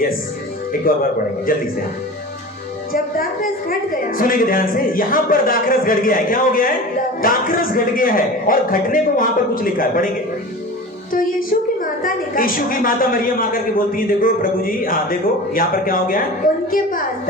Yes, एक और बार पढ़ेंगे जल्दी से। जब दाखरस घट गया, सुनेंगे ध्यान से, यहाँ पर दाखरस घट गया है। क्या हो गया है? दाखरस घट गया है, और घटने को वहां पर कुछ लिखा है, पढ़ेंगे। तो यीशु की माता ने कहा, यीशु की माता मरियम आकर के बोलती है, देखो प्रभु जी, हाँ देखो यहाँ पर क्या हो गया है?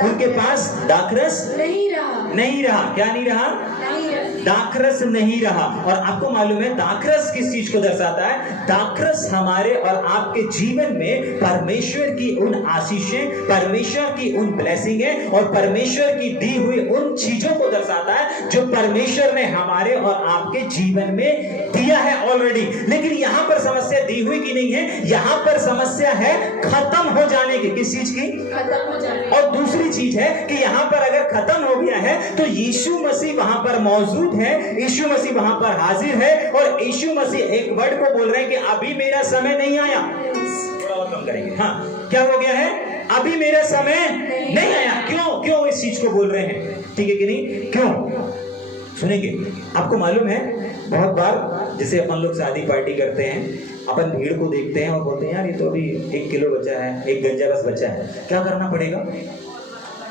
उनके पास दाखरस नहीं रहा। नहीं रहा। क्या नहीं रहा? नहीं रहा। दाखरस नहीं रहा। और आपको मालूम है दाखरस किस चीज को दर्शाता है? दाखरस हमारे और आपके जीवन में परमेश्वर की उन आशीषें, परमेश्वर की उन ब्लेसिंगें और परमेश्वर की दी हुई उन चीजों को दर्शाता है जो परमेश्वर ने हमारे और आपके जीवन में दिया है ऑलरेडी। लेकिन यहाँ पर समस्या दी हुई की नहीं है, यहाँ पर समस्या है खत्म हो जाने की। किस चीज की? खत्म हो जाने। और दूसरी चीज है कि यहाँ पर अगर खत्म हो गया है तो यीशु मसीह वहां पर मौजूद है, यीशु मसीह वहां पर हाजिर है, और यीशु मसीह एक वर्ड को बोल रहे हैं कि अभी मेरा समय नहीं आया। थोड़ा और कम करेंगे। हाँ, क्या हो गया है? अभी मेरा समय नहीं आया। क्यों इस चीज को बोल रहे हैं? ठीक है कि नहीं? क्यों? सुनेंगे। आपको मालूम है बहुत बार जैसे अपन लोग शादी पार्टी करते हैं, अपन भीड़ को देखते हैं और बोलते हैं यार ये तो अभी 1 किलो बचा है, 1 गंजा बस बचा है, क्या करना पड़ेगा?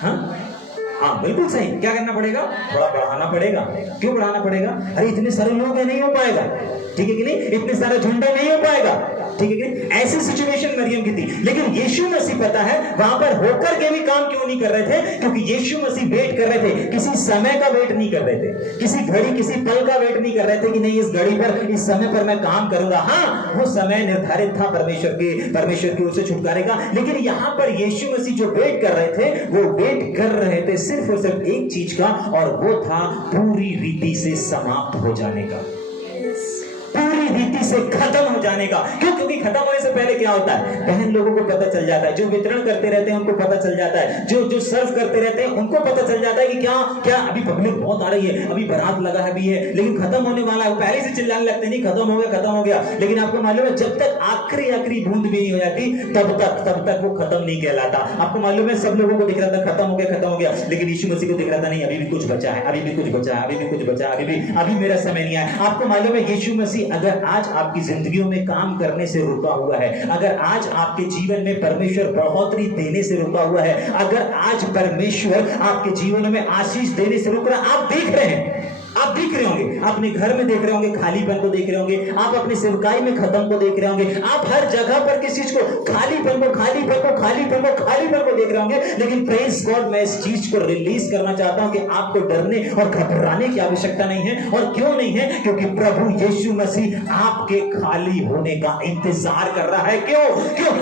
हाँ बिल्कुल सही, क्या करना पड़ेगा? थोड़ा बढ़ाना पड़ेगा। क्यों बढ़ाना पड़ेगा? अरे इतने सारे लोग हैं, नहीं हो पाएगा। ठीक है कि नहीं? इतने सारे झुंडे नहीं हो पाएगा। ठीक है कि नहीं? ऐसी सिचुएशन मरियम की थी। लेकिन यीशु मसीह पता है वहां पर होकर के भी काम क्यों नहीं कर रहे थे? क्योंकि यीशु मसीह वेट कर रहे थे, किसी समय का वेट नहीं कर रहे थे, किसी घड़ी किसी पल का वेट नहीं कर रहे थे कि नहीं इस घड़ी पर इस समय पर मैं काम करूंगा। हाँ, वो समय निर्धारित था परमेश्वर की ओर से छुटकारे का। लेकिन यहाँ पर यीशु मसीह जो वेट कर रहे थे वो वेट कर रहे थे सिर्फ और सिर्फ एक चीज का, और वो था पूरी रीति से समाप्त हो जाने का, पूरी रीति से खत्म हो जाने का। क्यों? क्योंकि खत्म होने से पहले क्या होता है? बहन लोगों को पता चल जाता है, जो वितरण करते रहते हैं उनको पता चल जाता है, जो सर्व करते रहते हैं उनको पता चल जाता है कि क्या अभी पब्लिक बहुत आ रही है, अभी बारात लगा है भी है, लेकिन खत्म होने वाला है। वो पहले से चिल्लाने लगते हैं नहीं खत्म हो गया। लेकिन आपको मालूम है जब तक आखिरी बूंद भी नहीं हो जाती तब तक वो खत्म नहीं कहलाता। आपको मालूम है सब लोगों को दिख रहा था खत्म हो गया, लेकिन यीशु मसीह को दिख रहा था नहीं, अभी भी कुछ बचा है, अभी मेरा समय नहीं आया। आपको मालूम है यीशु मसीह अगर आज आपकी जिंदगियों में काम करने से रुका हुआ है, अगर आज आपके जीवन में परमेश्वर बढ़ोतरी देने से रुका हुआ है, अगर आज परमेश्वर आपके जीवन में आशीष देने से रुक रहा, आप देख रहे हैं, आप देख रहे होंगे, अपने घर में देख रहे होंगे खालीपन को देख रहे होंगे, आप अपनी सेवकाई में खत्म को देख रहे होंगे, आप हर जगह पर किस चीज को खालीपन को देख रहे होंगे। लेकिन प्रेज गॉड, मैं इस चीज को रिलीज करना चाहता हूं कि आपको डरने और घबराने की आवश्यकता नहीं है। और क्यों नहीं है? क्योंकि प्रभु यीशु मसीह आपके खाली होने का इंतजार कर रहा है। क्यों?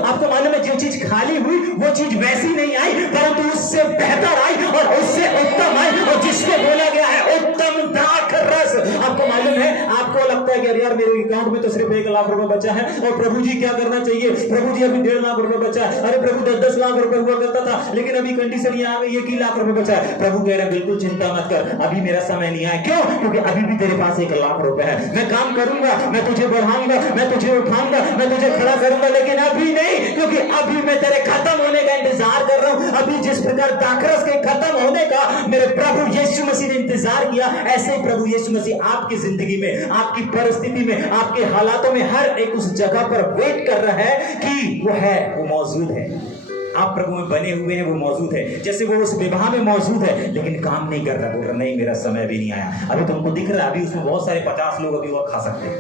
आपको मालूम है जो चीज खाली हुई वो चीज वैसी नहीं आई, परंतु उससे बेहतर आई और उससे उत्तम आई, और जिसको बोला गया है उत्तम दाखरस। आपको मालूम है, आपको लगता है कि यार मेरे अकाउंट में तो सिर्फ 1 लाख रुपए बचा है, और प्रभु जी क्या करना चाहिए? प्रभु जी अभी 1.5 लाख रुपए बचा है। अरे प्रभु 10 लाख रुपए हुआ करता था, लेकिन अभी कंडीशन ये आ गई 1 लाख रुपए बचा है। प्रभु कह रहे हैं बिल्कुल चिंता मत कर, अभी मेरा समय नहीं आया। क्यों? क्योंकि अभी भी तेरे पास 1 लाख रुपए है। मैं काम करूंगा, मैं तुझे बढ़ाऊंगा, मैं तुझे उठाऊंगा, मैं तुझे खड़ा करूंगा, लेकिन अभी नहीं, क्योंकि अभी मैं तेरे खत्म होने का इंतजार कर रहा हूं। अभी जिस प्रकार दाखरस के खत्म होने का मेरे प्रभु यीशु मसीह ने इंतजार किया, ऐसे ही प्रभु यीशु मसीह आपकी जिंदगी में, आपकी परिस्थिति में, आपके हालातों में हर एक उस जगह पर वेट कर रहा है कि वो मौजूद है। आप प्रभु में बने हुए हैं, वो मौजूद है। जैसे वो उस विवाह में मौजूद है लेकिन काम नहीं कर रहा, बोल रहा नहीं मेरा समय भी नहीं आया। अभी तुमको दिख रहा है अभी उसमें बहुत सारे 50 लोग अभी और खा सकते हैं,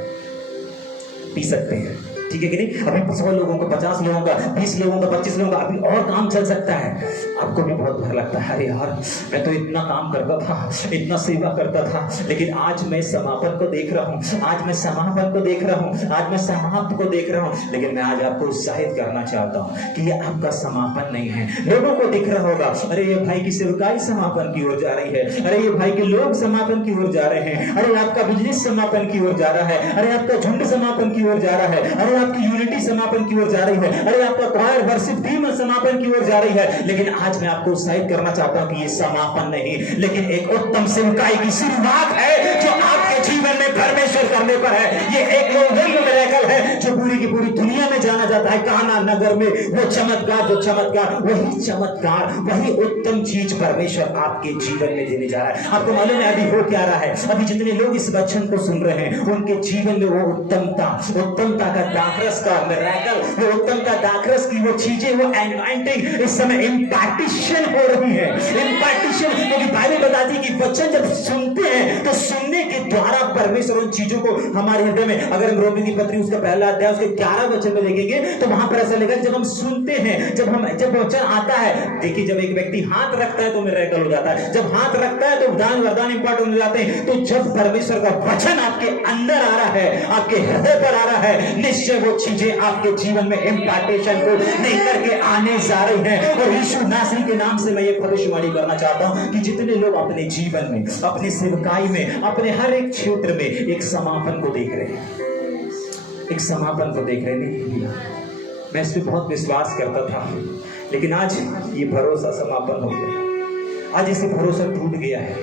पी सकते हैं, ठीक है कि नहीं? अभी 100 लोगों का, 50 लोगों का, 20 लोगों का, 25 लोगों का अभी और काम चल सकता है। आपको भी बहुत डर लगता है, अरे यार मैं तो इतना काम करता था, इतना सेवा करता था, लेकिन आज मैं समापन को देख रहा हूँ, आज मैं समापन को देख रहा हूँ, आज मैं समाप्त को देख रहा हूँ। लेकिन मैं आज आपको उत्साहित करना चाहता हूँ कि ये आपका समापन नहीं है। लोगों को दिख रहा होगा अरे ये भाई की सेवकाई समापन की ओर जा रही है, अरे ये भाई के लोग समापन की ओर जा रहे हैं, अरे आपका बिजनेस समापन की ओर जा रहा है, अरे आपका झुंड समापन की ओर जा रहा है, अरे आपकी यूनिटी समापन की ओर जा रही है, अरे आपका क्वायर वर्शिप टीम समापन की ओर जा रही है। लेकिन आज मैं आपको उत्साहित करना चाहता हूं कि ये समापन नहीं, लेकिन एक उत्तम सेवकाई की शुरुआत है जो आपके जीवन में परमेश्वर करने पर है। ये एक नोवेम्बर में रहकर मिरेकल है जो पूरी की पूरी दुनिया में जाना जाता है। काना नगर में वो चमत्कार, जो चमत्कार, वही चमत्कार, वही उत्तम चीज परमेश्वर आपके जीवन में देने जा रहा है। आपको मालूम है अभी हो क्या रहा है? अभी जितने लोग इस वचन को सुन रहे हैं उनके जीवन में वो उत्तमता का दाखरस का मिरेकल, वो उत्तमता दाखरस की वो चीजें, वो एनॉइंटिंग इस समय इम्पार्टिशन हो रही है। इम्पार्टिशन, क्योंकि बाइबल बताती है कि वचन जब सुनते हैं तो सुनने के द्वारा परमेश्वर उन चीजों को हमारे हृदय में, अगर हम रोमी की पत्री उसका पहला अध्याय उसके 11 वचन में देखेंगे तो वहां पर ऐसा लिखा है जब हम सुनते हैं, जब वचन आता है, देखिए जब एक व्यक्ति हाथ रखता है तो मिरेकल हो जाता है, जब हाथ रखता है तो वरदान इंपॉर्ट होने जाते हैं। तो जब परमेश्वर का वचन आपके अंदर आ रहा है, आपके हृदय पर आ रहा है, निश्चय वो चीजें आपके जीवन में इम्पार्टेशन को लेकर के आने जा रही हैं। और यीशु नासरी के नाम से मैं ये भविष्यवाणी करना चाहता हूं कि जितने लोग अपने जीवन में, अपनी सेवकाई में, अपने हर एक क्षेत्र में एक समापन को देख रहे हैं, एक समापन को देख रहे हैं, मैं इस पर बहुत विश्वास करता था, लेकिन आज ये भरोसा समापन हो गया। आज इसे भरोसा टूट गया है।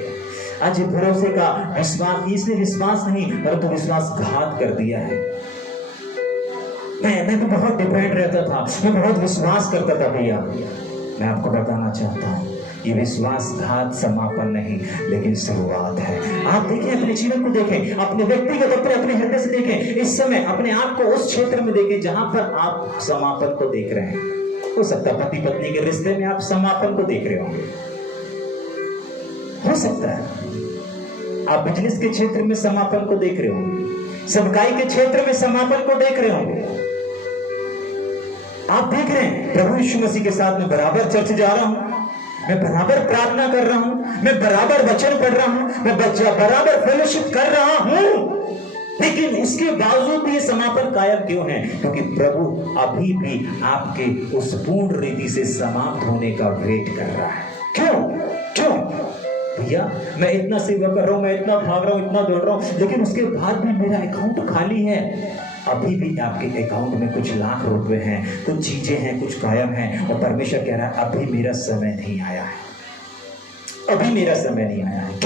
आज ये भरोसे का विश्वास, इसने विश्वास नहीं परंतु विश्वासघात कर दिया है। मैं तो बहुत डिपेंड रहता था, मैं बहुत विश्वास करता था भैया। मैं आपको बताना चाहता हूँ ये विश्वासघात समापन नहीं लेकिन शुरुआत है। आप देखें, अपने जीवन को देखें, अपने व्यक्तिगत अपने हृदय से देखें, इस समय अपने आप को उस क्षेत्र में देखें जहां पर आप समापन को देख रहे हैं। हो सकता है पति पत्नी के रिश्ते में आप समापन को देख रहे होंगे, हो सकता है आप बिजनेस के क्षेत्र में समापन को देख रहे होंगे, सेवकाई के क्षेत्र में समापन को देख रहे होंगे। आप देख रहे हैं प्रभु यीशु मसीह के साथ मैं बराबर चर्च जा रहा हूं, मैं बराबर प्रार्थना कर रहा हूं, मैं बराबर वचन पढ़ रहा हूं, मैं बराबर फेलोशिप कर रहा हूं, लेकिन इसके बावजूद भी ये समापन कायम क्यों है? क्योंकि प्रभु अभी भी आपके उस पूर्ण रीति से समाप्त होने का वेट कर रहा है। क्यों भैया, मैं इतना सेवा कर रहा हूं, मैं इतना भाग रहा हूं, इतना दौड़ रहा हूं, लेकिन उसके बाद भी मेरा अकाउंट खाली है। अभी भी आपके अकाउंट में कुछ लाख रुपए हैं, कुछ चीजें हैं, कुछ कायम हैं, और परमेश्वर कह रहा है अभी मेरा समय नहीं आया है, अभी मेरा समय नहीं आया है।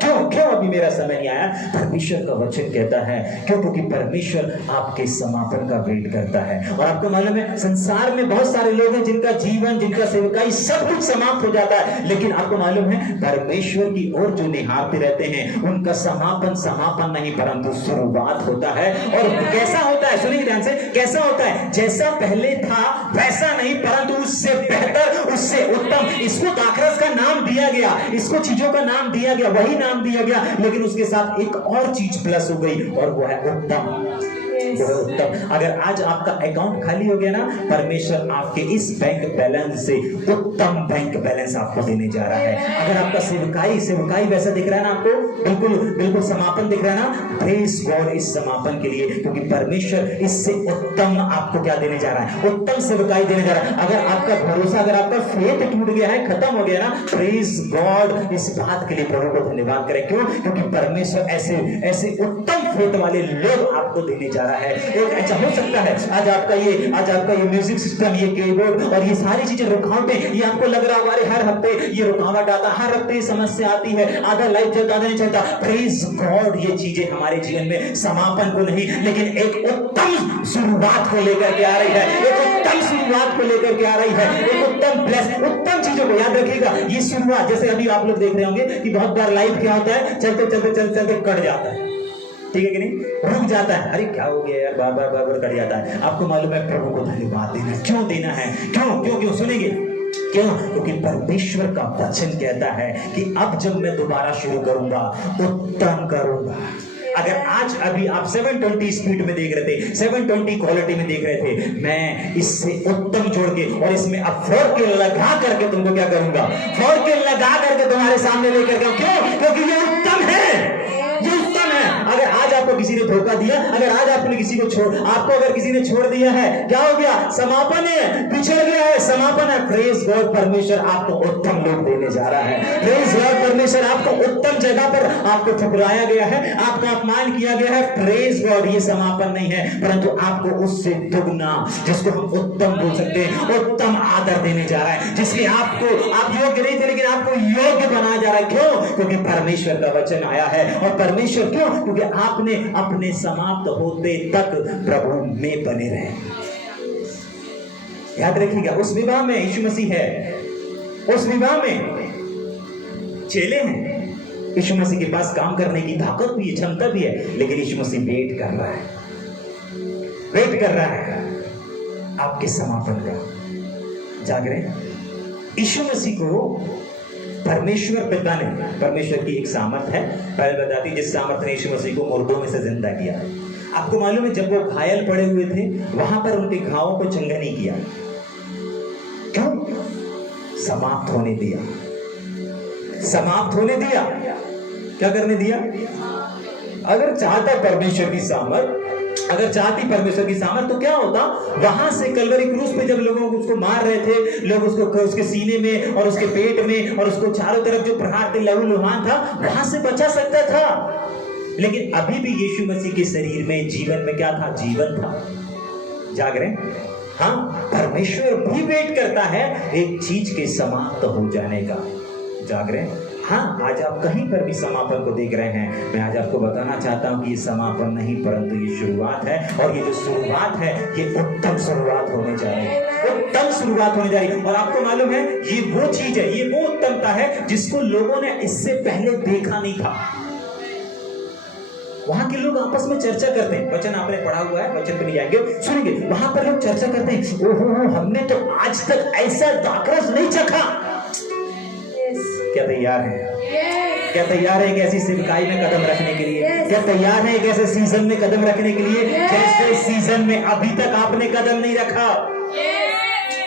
क्यों अभी मेरा समय नहीं आया? परमेश्वर का वचन कहता है क्योंकि परमेश्वर आपके समापन का वेट करता है। और आपको मालूम है संसार में बहुत सारे लोग हैं जिनका जीवन, जिनका सेवकाई सब कुछ समाप्त हो जाता है, लेकिन आपको मालूम है परमेश्वर की ओर जो निहारते रहते हैं उनका समापन नहीं परंतु शुरुआत होता है। और कैसा होता है? सुनिए ध्यान से, कैसा होता है? जैसा पहले था वैसा नहीं परंतु उससे बेहतर, उससे उत्तम। इसको दाखरस का नाम दिया गया, इसको चीजों का नाम दिया गया, वही नाम दिया गया, लेकिन उसके साथ एक और चीज प्लस हो गई और वो है उत्तम। उत्तम। अगर आज आपका अकाउंट खाली हो गया ना, परमेश्वर आपके इस बैंक बैलेंस से उत्तम बैंक बैलेंस आपको देने जा रहा है। अगर आपका सेवकाई वैसा दिख रहा है ना, आपको बिल्कुल समापन दिख रहा है ना, प्रेज गॉड इस समापन के लिए, क्योंकि परमेश्वर इससे उत्तम आपको क्या देने जा रहा है? उत्तम सेवकाई देने जा रहा है। अगर आपका भरोसा, अगर आपका फेथ टूट गया है, खत्म हो गया ना, प्रेज गॉड इस बात के लिए प्रभु को धन्यवाद करें। क्यों? क्योंकि परमेश्वर ऐसे उत्तम फेथ वाले लोग आपको देने जा रहा है। एक ऐसा हो सकता है आज आपका ये म्यूजिक सिस्टम, ये कीबोर्ड और ये सारी चीजें रुकावटें, ये आपको लग रहा होगा अरे हर हफ्ते ये रुकावट आता, हर हफ्ते समस्या आती है, आधा लाइफ चलता, आधा नहीं चलता। प्रेज गॉड, ये चीजें हमारे जीवन में समापन को नहीं लेकिन एक उत्तम शुरुआत को लेकर के आ रही है, एक उत्तम शुरुआत को लेकर के आ रही है, एक उत्तम ब्लेस, उत्तम चीजों को याद रखिएगा। ये शुरुआत, जैसे अभी आप लोग देख रहे होंगे कि बहुत बार लाइफ क्या होता है, चलते कट जाता है, ठीक है कि नहीं, रुक जाता है, अरे क्या हो गया यार, बार कट जाता है। आपको मालूम है प्रभु को धन्यवाद देना, क्यों देना है? क्यों सुनेंगे? क्यों? क्योंकि परमेश्वर का वचन कहता है कि अब जब मैं दोबारा शुरू करूंगा उत्तम करूंगा। अगर आज अभी आप 720 स्पीड में देख रहे थे, 720 क्वालिटी में देख रहे थे, मैं इससे उत्तम जोड़ के और इसमें अब 4K लगा करके तुमको क्या करूंगा? 4K लगा करके तुम्हारे सामने लेकर के, क्यों? क्योंकि ये उत्तम है, ये उत्तम है। अगर आज आपको किसी ने धोखा दिया, अगर आज आपने किसी को अगर किसी ने छोड़ दिया है, क्या हो गया? समापन है, पिछड़ गया है, समापन समापन है। प्रेज गॉड, परमेश्वर आपको उत्तम लोग देने जा रहा है। प्रेज गॉड, परमेश्वर आपको उत्तम जगह पर आपको ठुकराया गया है, आपका अपमान किया गया है। प्रेज गॉड, ये समापन नहीं है, परंतु आपको उससे दुगना, जिसको हम उत्तम बोल सकते हैं, उत्तम आदर देने जा रहा है, जिसके आपको आप योग्य नहीं थे लेकिन आपको योग्य बनाया जा रहा है। क्यों? क्योंकि परमेश्वर का वचन आया है। और परमेश्वर क्यों? क्योंकि आपने अपने समाप्त होते तक प्रभु में बने रहे। याद रखिएगा, उस विवाह में यीशु मसीह है, उस विवाह में चेले हैं। यीशु मसीह के पास काम करने की ताकत भी है, क्षमता भी है, लेकिन यीशु मसीह वेट कर रहा है, वेट कर रहा है आपके समापन का। जाग रहे हैं? यीशु मसीह को परमेश्वर पिता ने, परमेश्वर की एक सामर्थ है, पहले बताती, जिस सामर्थ ने यीशु मसीह को मुर्दों में से जिंदा किया। आपको मालूम है, जब वो घायल पड़े हुए थे, वहां पर उनके घावों को चंगा नहीं किया। क्यों? समाप्त होने दिया, समाप्त होने दिया। क्या करने दिया? अगर चाहता परमेश्वर की सामर्थ, अगर चाहती परमेश्वर की सामर्थ, तो क्या होता? वहां से कलवरी क्रूस पे जब लोगों उसको मार रहे थे, लोग उसको उसके सीने में और उसके पेट में और उसको चारों तरफ जो प्रहार थे, लहू लुहान था, वहां से बचा सकता था। लेकिन अभी भी यीशु मसीह के शरीर में, जीवन में क्या था? जीवन था। जाग रहे? हाँ, परमेश्वर भी वेट करता है एक चीज के समाप्त हो जाने का। जाग रहे? हाँ, आज आप कहीं पर भी समापन को देख रहे हैं, मैं आज आपको बताना चाहता हूं कि ये समापन नहीं, परंतु ये शुरुआत है। और ये जो शुरुआत है, ये उत्तम शुरुआत होने जा रही है, उत्तम शुरुआत होने जा रही है। और आपको मालूम है, ये वो चीज है, ये वो उत्तमता है जिसको लोगों ने इससे पहले देखा नहीं था। वहां के लोग आपस में चर्चा करते हैं, वचन आपने पढ़ा हुआ है, वचन पे नहीं जाएंगे, सुनेंगे। वहां पर लोग चर्चा करते हैं, ओहो, हमने तो आज तक ऐसा दाखरस नहीं चखा। क्या तैयार है? क्या तैयार है एक ऐसी सेवकाई में कदम रखने के लिए? क्या तैयार है एक ऐसे सीजन में कदम रखने के लिए जैसे सीजन में अभी तक आपने कदम नहीं रखा?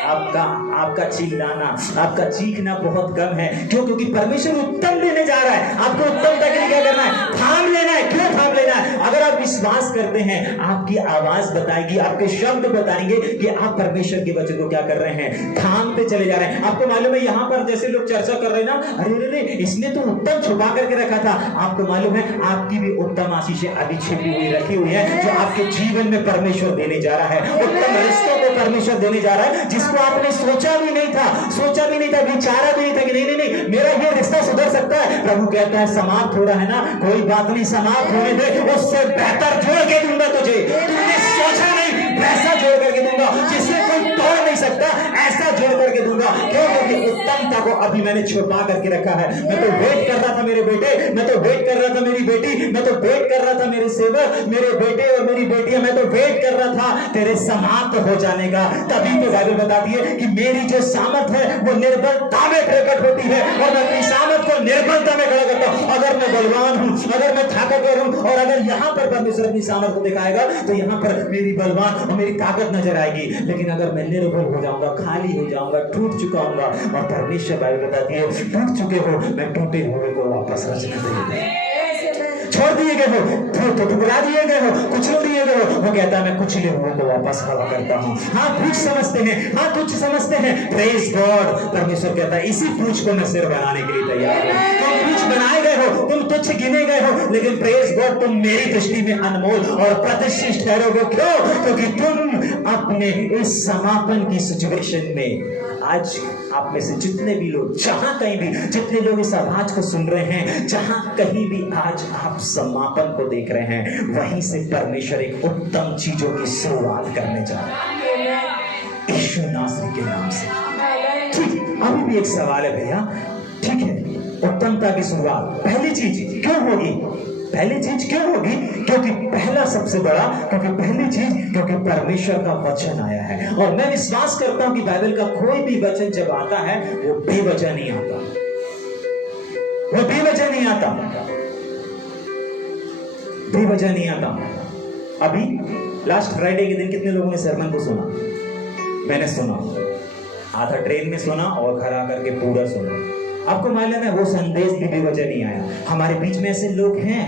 आपका चिल्लाना, आपका चीखना बहुत कम है। क्यों? क्योंकि परमेश्वर उत्तम देने जा रहा है। आपको उत्तमता के लिए क्या करना है? थाम लेना है। क्यों थाम लेना है? अगर आप विश्वास करते हैं, आपकी आवाज बताएगी, आपके शब्द बताएंगे कि आप परमेश्वर के वचन को क्या कर रहे हैं, थामते चले जा रहे हैं। आपको मालूम है, यहाँ पर जैसे लोग चर्चा कर रहे हैं ना, अरे इसने तो उत्तम छुपा करके रखा था। आपको मालूम है, आपकी भी उत्तम आशीषें अभी छिपी हुई रखी हुई है, जो आपके जीवन में परमेश्वर देने जा रहा है। उत्तम रिश्तों को परमेश्वर देने जा रहा है, जिसको आपने सोचा भी नहीं था, विचारा भी नहीं था कि नहीं मेरा ये रिश्ता सुधर सकता है। प्रभु कहता है, समाप्त हो रहा है ना, कोई बात नहीं, समाप्त होने दे, उससे बेहतर जोड़ के दूंगा तुझे। तुमने सोचा नहीं, वैसा जोड़ करके दूंगा, जिसे कोई तोड़ नहीं सकता, ऐसा जोड़ करके दूंगा। क्यों? क्योंकि उत्तमता को अभी मैंने छुपा करके रखा है। मैं तो वेट कर रहा था मेरे बेटे, मैं तो वेट कर रहा था मेरी बेटी, मैं तो वेट कर रहा था मेरे सेवक, मेरे बेटे और मेरी बेटियां, मैं तो वेट कर रहा था तेरे समाप्त हो जाने का। तभी तो बाइबल बताती है कि मेरी जो सामर्थ है वो निर्बलता में प्रकट होती है, और मैं अपनी सामर्थ को निर्बलता में खड़ा करता हूं। अगर मैं बलवान हूं, अगर मैं ताकतवर हूं, और अगर यहाँ पर परमेश्वर अपनी सामर्थ को दिखाएगा, तो यहाँ पर मेरी बलवान और मेरी ताकत नजर आएगी। लेकिन अगर मैं निर्बल हो जाऊंगा, खाली हो जाऊंगा, टूट चुका हूंगा, और परमेश्वर बाइबल बताती है, टूट चुके हो, मैं टूटे हुए को वापस रचना देंगे। छोड़ दिए गए हो, तो ठुकरा दिए गए हो, कुचल दिए गए हो, वो कहता है मैं कुचले हुए को वापस खड़ा करता हूँ। हाँ, तुच्छ समझते हैं, हाँ तुच्छ समझते हैं, प्रेज गॉड। परमेश्वर कहता है, इसी तुच्छ को मैं सिर बनाने के लिए तैयार हूँ। तुम तुच्छ बनाए गए हो, तुम तुच्छ गिने गए हो, लेकिन प्रेज गॉड, तुम मेरी दृष्टि में अनमोल और प्रतिष्ठित ठहरोगे। क्यों? क्योंकि तुम अपने इस समापन की सिचुएशन में, आज आप में से जितने भी लोग, जहां कहीं भी, जितने लोग इस आवाज को सुन रहे हैं, जहां कहीं भी आज आप समापन को देख रहे हैं, वहीं से परमेश्वर एक उत्तम चीजों की शुरुआत करने जा रहा है, यीशु नासरी के नाम से। ठीक, अभी भी एक सवाल है भैया, ठीक है, उत्तमता की शुरुआत पहली चीज क्यों होगी? पहली चीज क्यों होगी? क्योंकि पहला सबसे बड़ा, क्योंकि पहली चीज, क्योंकि परमेश्वर का वचन आया है। और मैं विश्वास करता हूं कि बाइबल का कोई भी वचन जब आता है, वो बेवजह नहीं आता, वो बेवजह नहीं आता, बेवजह नहीं आता। अभी लास्ट फ्राइडे के दिन कितने लोगों ने सरमन को सुना? मैंने सुना, आधा ट्रेन में सुना और घर आकर के पूरा सुना। आपको मालूम है, वो संदेश भी बेवजह नहीं आया। हमारे बीच में ऐसे लोग हैं,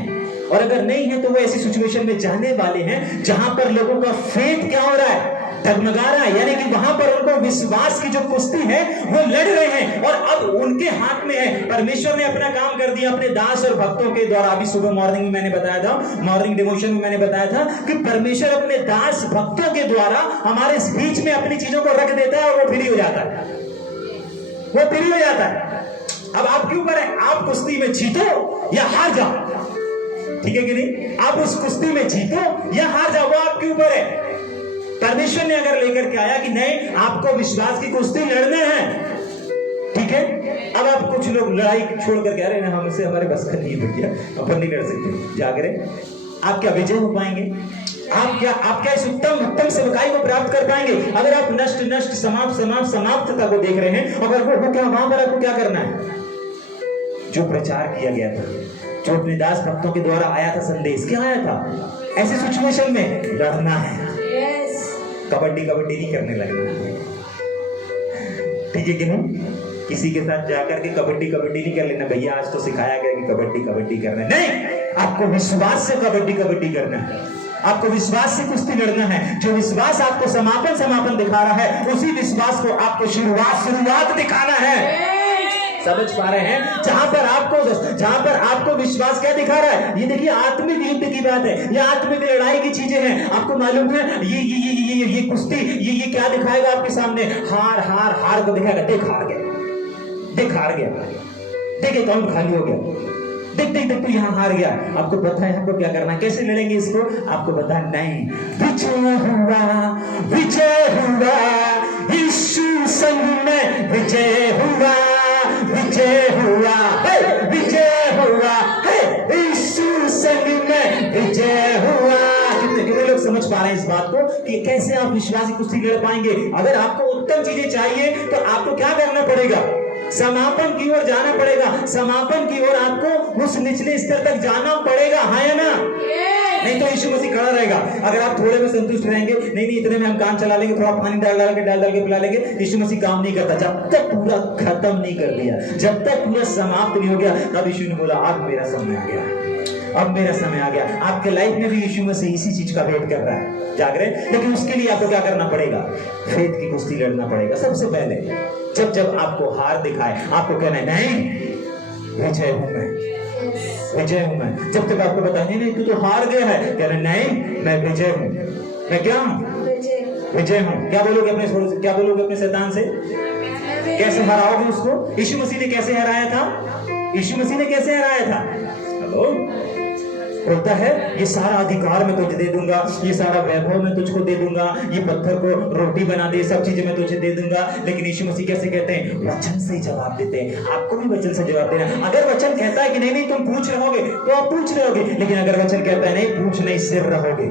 और अगर नहीं है तो वो ऐसी सिचुएशन में जाने वाले हैं जहां पर लोगों का फेथ क्या हो रहा है? डगमगा रहा है, यानी कि वहां पर उनको विश्वास की जो कुश्ती है वो लड़ रहे हैं और अब उनके हाथ में है। परमेश्वर ने अपना काम कर दिया अपने दास और भक्तों के द्वारा। अभी सुबह मॉर्निंग में मैंने बताया था, मॉर्निंग डिवोशन में मैंने बताया था कि परमेश्वर अपने दास भक्तों के द्वारा हमारे बीच में अपनी चीजों को रख देता है और वो फ्री हो जाता है, वो फ्री हो जाता है। अब आपके ऊपर है, आप कुश्ती में जीतो या हार जाओ, ठीक है कि नहीं? आप उस कुश्ती में जीतो या हार जाओ, वो आपके ऊपर है। परमेश्वर ने अगर लेकर के आया कि नहीं आपको विश्वास की कुश्ती लड़ने हैं, ठीक है, अब आप कुछ लोग लड़ाई छोड़ कर कह रहे हैं हमसे हमारे बस का नहीं भैया, अपन नहीं कर सकते, जागरे आप क्या विजय हो पाएंगे? आप क्या इस उत्तम सेवकाई को प्राप्त कर पाएंगे अगर आप नष्ट समाप्तता को देख रहे हैं? अगर वो हो क्या, वहां पर आपको क्या करना है? जो प्रचार किया गया था, जो अपने दास भक्तों के द्वारा आया था संदेश, क्या आया था? ऐसे सिचुएशन में लड़ना है, कबड्डी नहीं करने लगना है, ठीक है कि नहीं? किसी के साथ जाकर के कबड्डी नहीं कर लेना, भैया आज तो सिखाया गया कि कबड्डी करना है, नहीं, आपको विश्वास से कबड्डी करना है, आपको विश्वास से कुश्ती लड़ना है। जो विश्वास आपको समापन दिखा रहा है, उसी विश्वास को आपको शुरुआत दिखाना है। समझ पा रहे हैं? जहां पर आपको विश्वास क्या दिखा रहा है? ये देखिए आत्मिक युद्ध की बात है, ये आत्मिक लड़ाई की चीजें हैं। आपको मालूम है ये कुश्ती ये क्या दिखाएगा आपके सामने? हार को दिखाएगा। देख हार गया, देख अकाउंट खाली हो गया, देख तू यहाँ हार गया। आपको पता है आपको क्या करना है, कैसे लड़ेंगे इसको? आपको पता नहीं, विजय हुआ यीशु संग में, विजय हुआ यीशु संग में, विजय हुआ। कितने लोग समझ पा रहे हैं इस बात को कि कैसे आप विश्वासी कुश्ती लड़ पाएंगे? अगर आपको उत्तम चीजें चाहिए तो आपको क्या करना पड़ेगा? समापन की ओर जाना पड़ेगा। समापन की ओर आपको उस निचले स्तर तक जाना पड़ेगा, है ना? नहीं तो यीशु मसीह खड़ा रहेगा। अगर आप थोड़े में संतुष्ट रहेंगे, नहीं इतने में हम काम चला लेंगे, थोड़ा पानी डाल के पिला लेंगे, यीशु मसीह काम नहीं करता। जब तक पूरा खत्म नहीं कर दिया, जब तक पूरा समाप्त नहीं हो गया, तब यीशु ने बोला अब मेरा समय आ गया। आपके लाइफ में भी यीशु मसीह इसी चीज का वेट कर रहा है, जाग रहे। लेकिन उसके लिए आपको क्या करना पड़ेगा? फेथ की कुश्ती लड़ना पड़ेगा। सबसे पहले जब आपको हार दिखाए, आपको कहना है नहीं विजय हूं मैं। जब तक आपको बताए नहीं तू तो हार गया है, कहना नहीं मैं विजय हूं। मैं क्या हूं? विजय हूं। क्या बोलोगे अपने शैतान से? कैसे हराओगे उसको? यीशु मसीह ने कैसे हराया था? हेलो, बोलता है ये सारा अधिकार मैं तुझे दे दूंगा, ये सारा वैभव मैं तुझको दे दूंगा, ये पत्थर को रोटी बना दे, सब चीजें मैं तुझे दे दूंगा। लेकिन यीशु मसीह कैसे कहते हैं? वचन से जवाब देते हैं। आपको भी वचन से जवाब देना। अगर वचन कहता है कि नहीं तुम पूछ रहोगे तो आप पूछ रहोगे, लेकिन अगर वचन कहता है नहीं पूछ नहीं सिर रहोगे,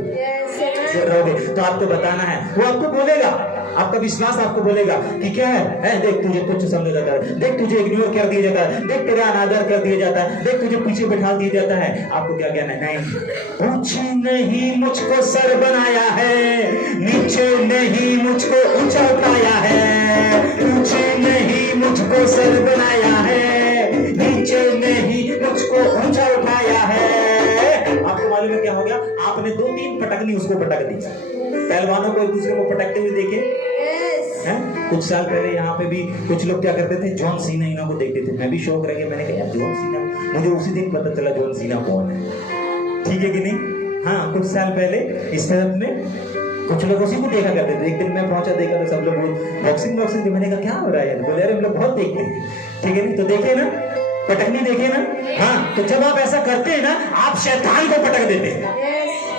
तो आपको बताना है। वो आपको बोलेगा, आपका विश्वास आपको बोलेगा कि क्या है? देख तुझे तुच्छ समझा जाता है, देख तुझे इग्नोर कर दिया जाता है, देख तेरा अनादर कर दिया जाता है, देख तुझे पीछे बैठा दिया जाता है। आपको क्या कहना है? नहीं, ऊंचे नहीं मुझको सर बनाया है, नीचे नहीं मुझको ऊंचा उठाया है। ऊंचे नहीं मुझको सर बनाया है, नीचे नहीं मुझको ऊंचा उठाया है। आपको मालूम है क्या हो गया? आपने 2-3 पटकनी उसको पटक दी। पहलवानों को एक दूसरे को पटकते हुए देखे हैं? कुछ साल पहले यहाँ पे भी कुछ लोग क्या करते थे? जॉन सीना इना को देखते थे। मैं भी शौक रह गया, मैंने कहा यार जॉन सीना, मुझे उसी दिन पता चला जॉन सीना कौन है, ठीक है कि नहीं? हाँ, कुछ साल पहले इस तरफ में कुछ लोग उसी को देखा करते थे। एक दिन मैं पहुंचा, देखा तो सब लोग बॉक्सिंग मैंने कहा क्या हो रहा है? बोले यार हम लोग बहुत देखते हैं, ठीक है नहीं? तो देखे ना पटकनी, देखे ना? हाँ, तो जब आप ऐसा करते हैं ना, आप शैतान को पटक देते हैं।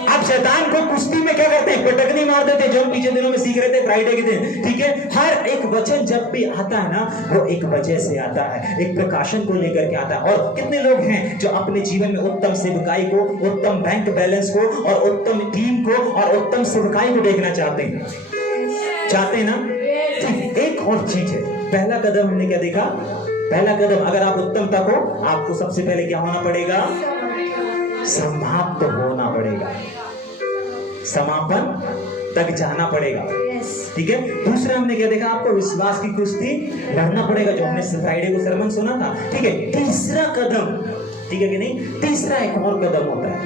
आप शैतान को कुश्ती में क्या करते हैं? पटकनी मार देते हैं, जो हम पिछले दिनों में सीख रहे थे फ्राइडे के दिन, ठीक है? हर एक वचन जब भी आता है ना, वो एक वजह से आता है, एक प्रकाशन को लेकर के आता है। और कितने लोग हैं जो अपने जीवन में उत्तम सेवकाई को, उत्तम बैंक बैलेंस को, और उत्तम टीम को, और उत्तम सेवकाई को देखना चाहते हैं ना? एक और चीज है, पहला कदम हमने क्या देखा? पहला कदम, अगर आप उत्तमता को, आपको सबसे पहले क्या होना पड़ेगा? समाप्त होना पड़ेगा, समापन तक जाना पड़ेगा, ठीक है? दूसरा हमने क्या देखा? आपको विश्वास की कुश्ती लड़ना पड़ेगा, जो हमने फ्राइडे को सरमन सुना था, ठीक है? तीसरा कदम, ठीक है कि नहीं? तीसरा एक और कदम होता है,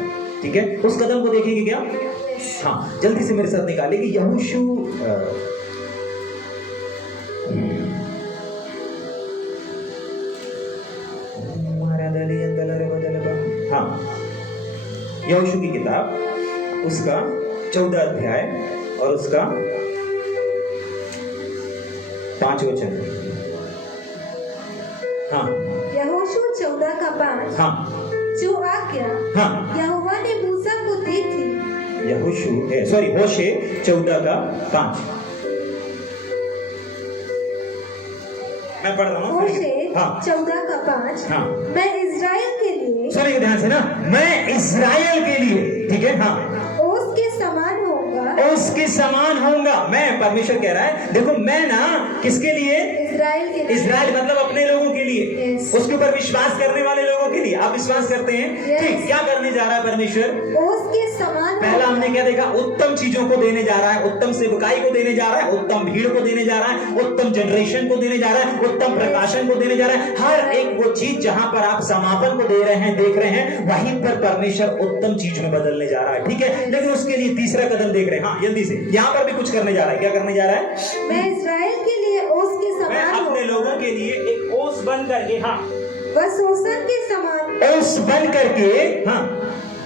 ठीक है? उस कदम को देखेंगे क्या? हाँ, जल्दी से मेरे साथ निकाले कि यहोशू हाँ, यहोशू की किताब उसका 14 अध्याय और उसका 5 वचन। हाँ, यहोशू 14 का 5। हाँ, जो आज्ञा हाँ, यहोवा ने मूसा को दी थी। होशे 14 का 5। मैं पढ़ रहा हूँ। होशे हाँ, 14 का 5। हाँ, मैं इज़राइल के लिए सुनिए ध्यान से ना, मैं इज़राइल के लिए, ठीक है, हाँ, ओस के समान होऊंगा। उसके समान होऊंगा। मैं, परमेश्वर कह रहा है, देखो मैं ना किसके लिए? इज़राइल के लिए। इज़राइल मतलब अपने लोगों के लिए, Yes. उसके ऊपर विश्वास करने वाले लोगों के लिए। आप विश्वास करते हैं? Yes. ठीक, क्या करने जा रहा है परमेश्वर? ओस के समान पहला हमने होऊंगा। क्या देखा? उत्तम चीजों को देने जा रहा है, उत्तम सेवकाई को देने जा रहा है, उत्तम भीड़ को देने जा रहा है, उत्तम जनरेशन को देने जा रहा है, उत्तम प्रकाशन को देने जा रहा है। हर एक वो चीज जहां पर आप समापन को दे रहे हैं, देख रहे हैं, वहीं पर परमेश्वर उत्तम चीज में बदलने जा रहा है, ठीक है। लेकिन उसके लिए तीसरा कदम देख रहे हैं। हाँ, जल्दी से, यहाँ पर भी कुछ करने जा रहा है। क्या करने जा रहा है? मैं इज़राइल के लिए ओस के मैं समान अपने लोगों के लिए एक ओस बन करके, हाँ, व शोषण के समान ओस बन करके, हाँ,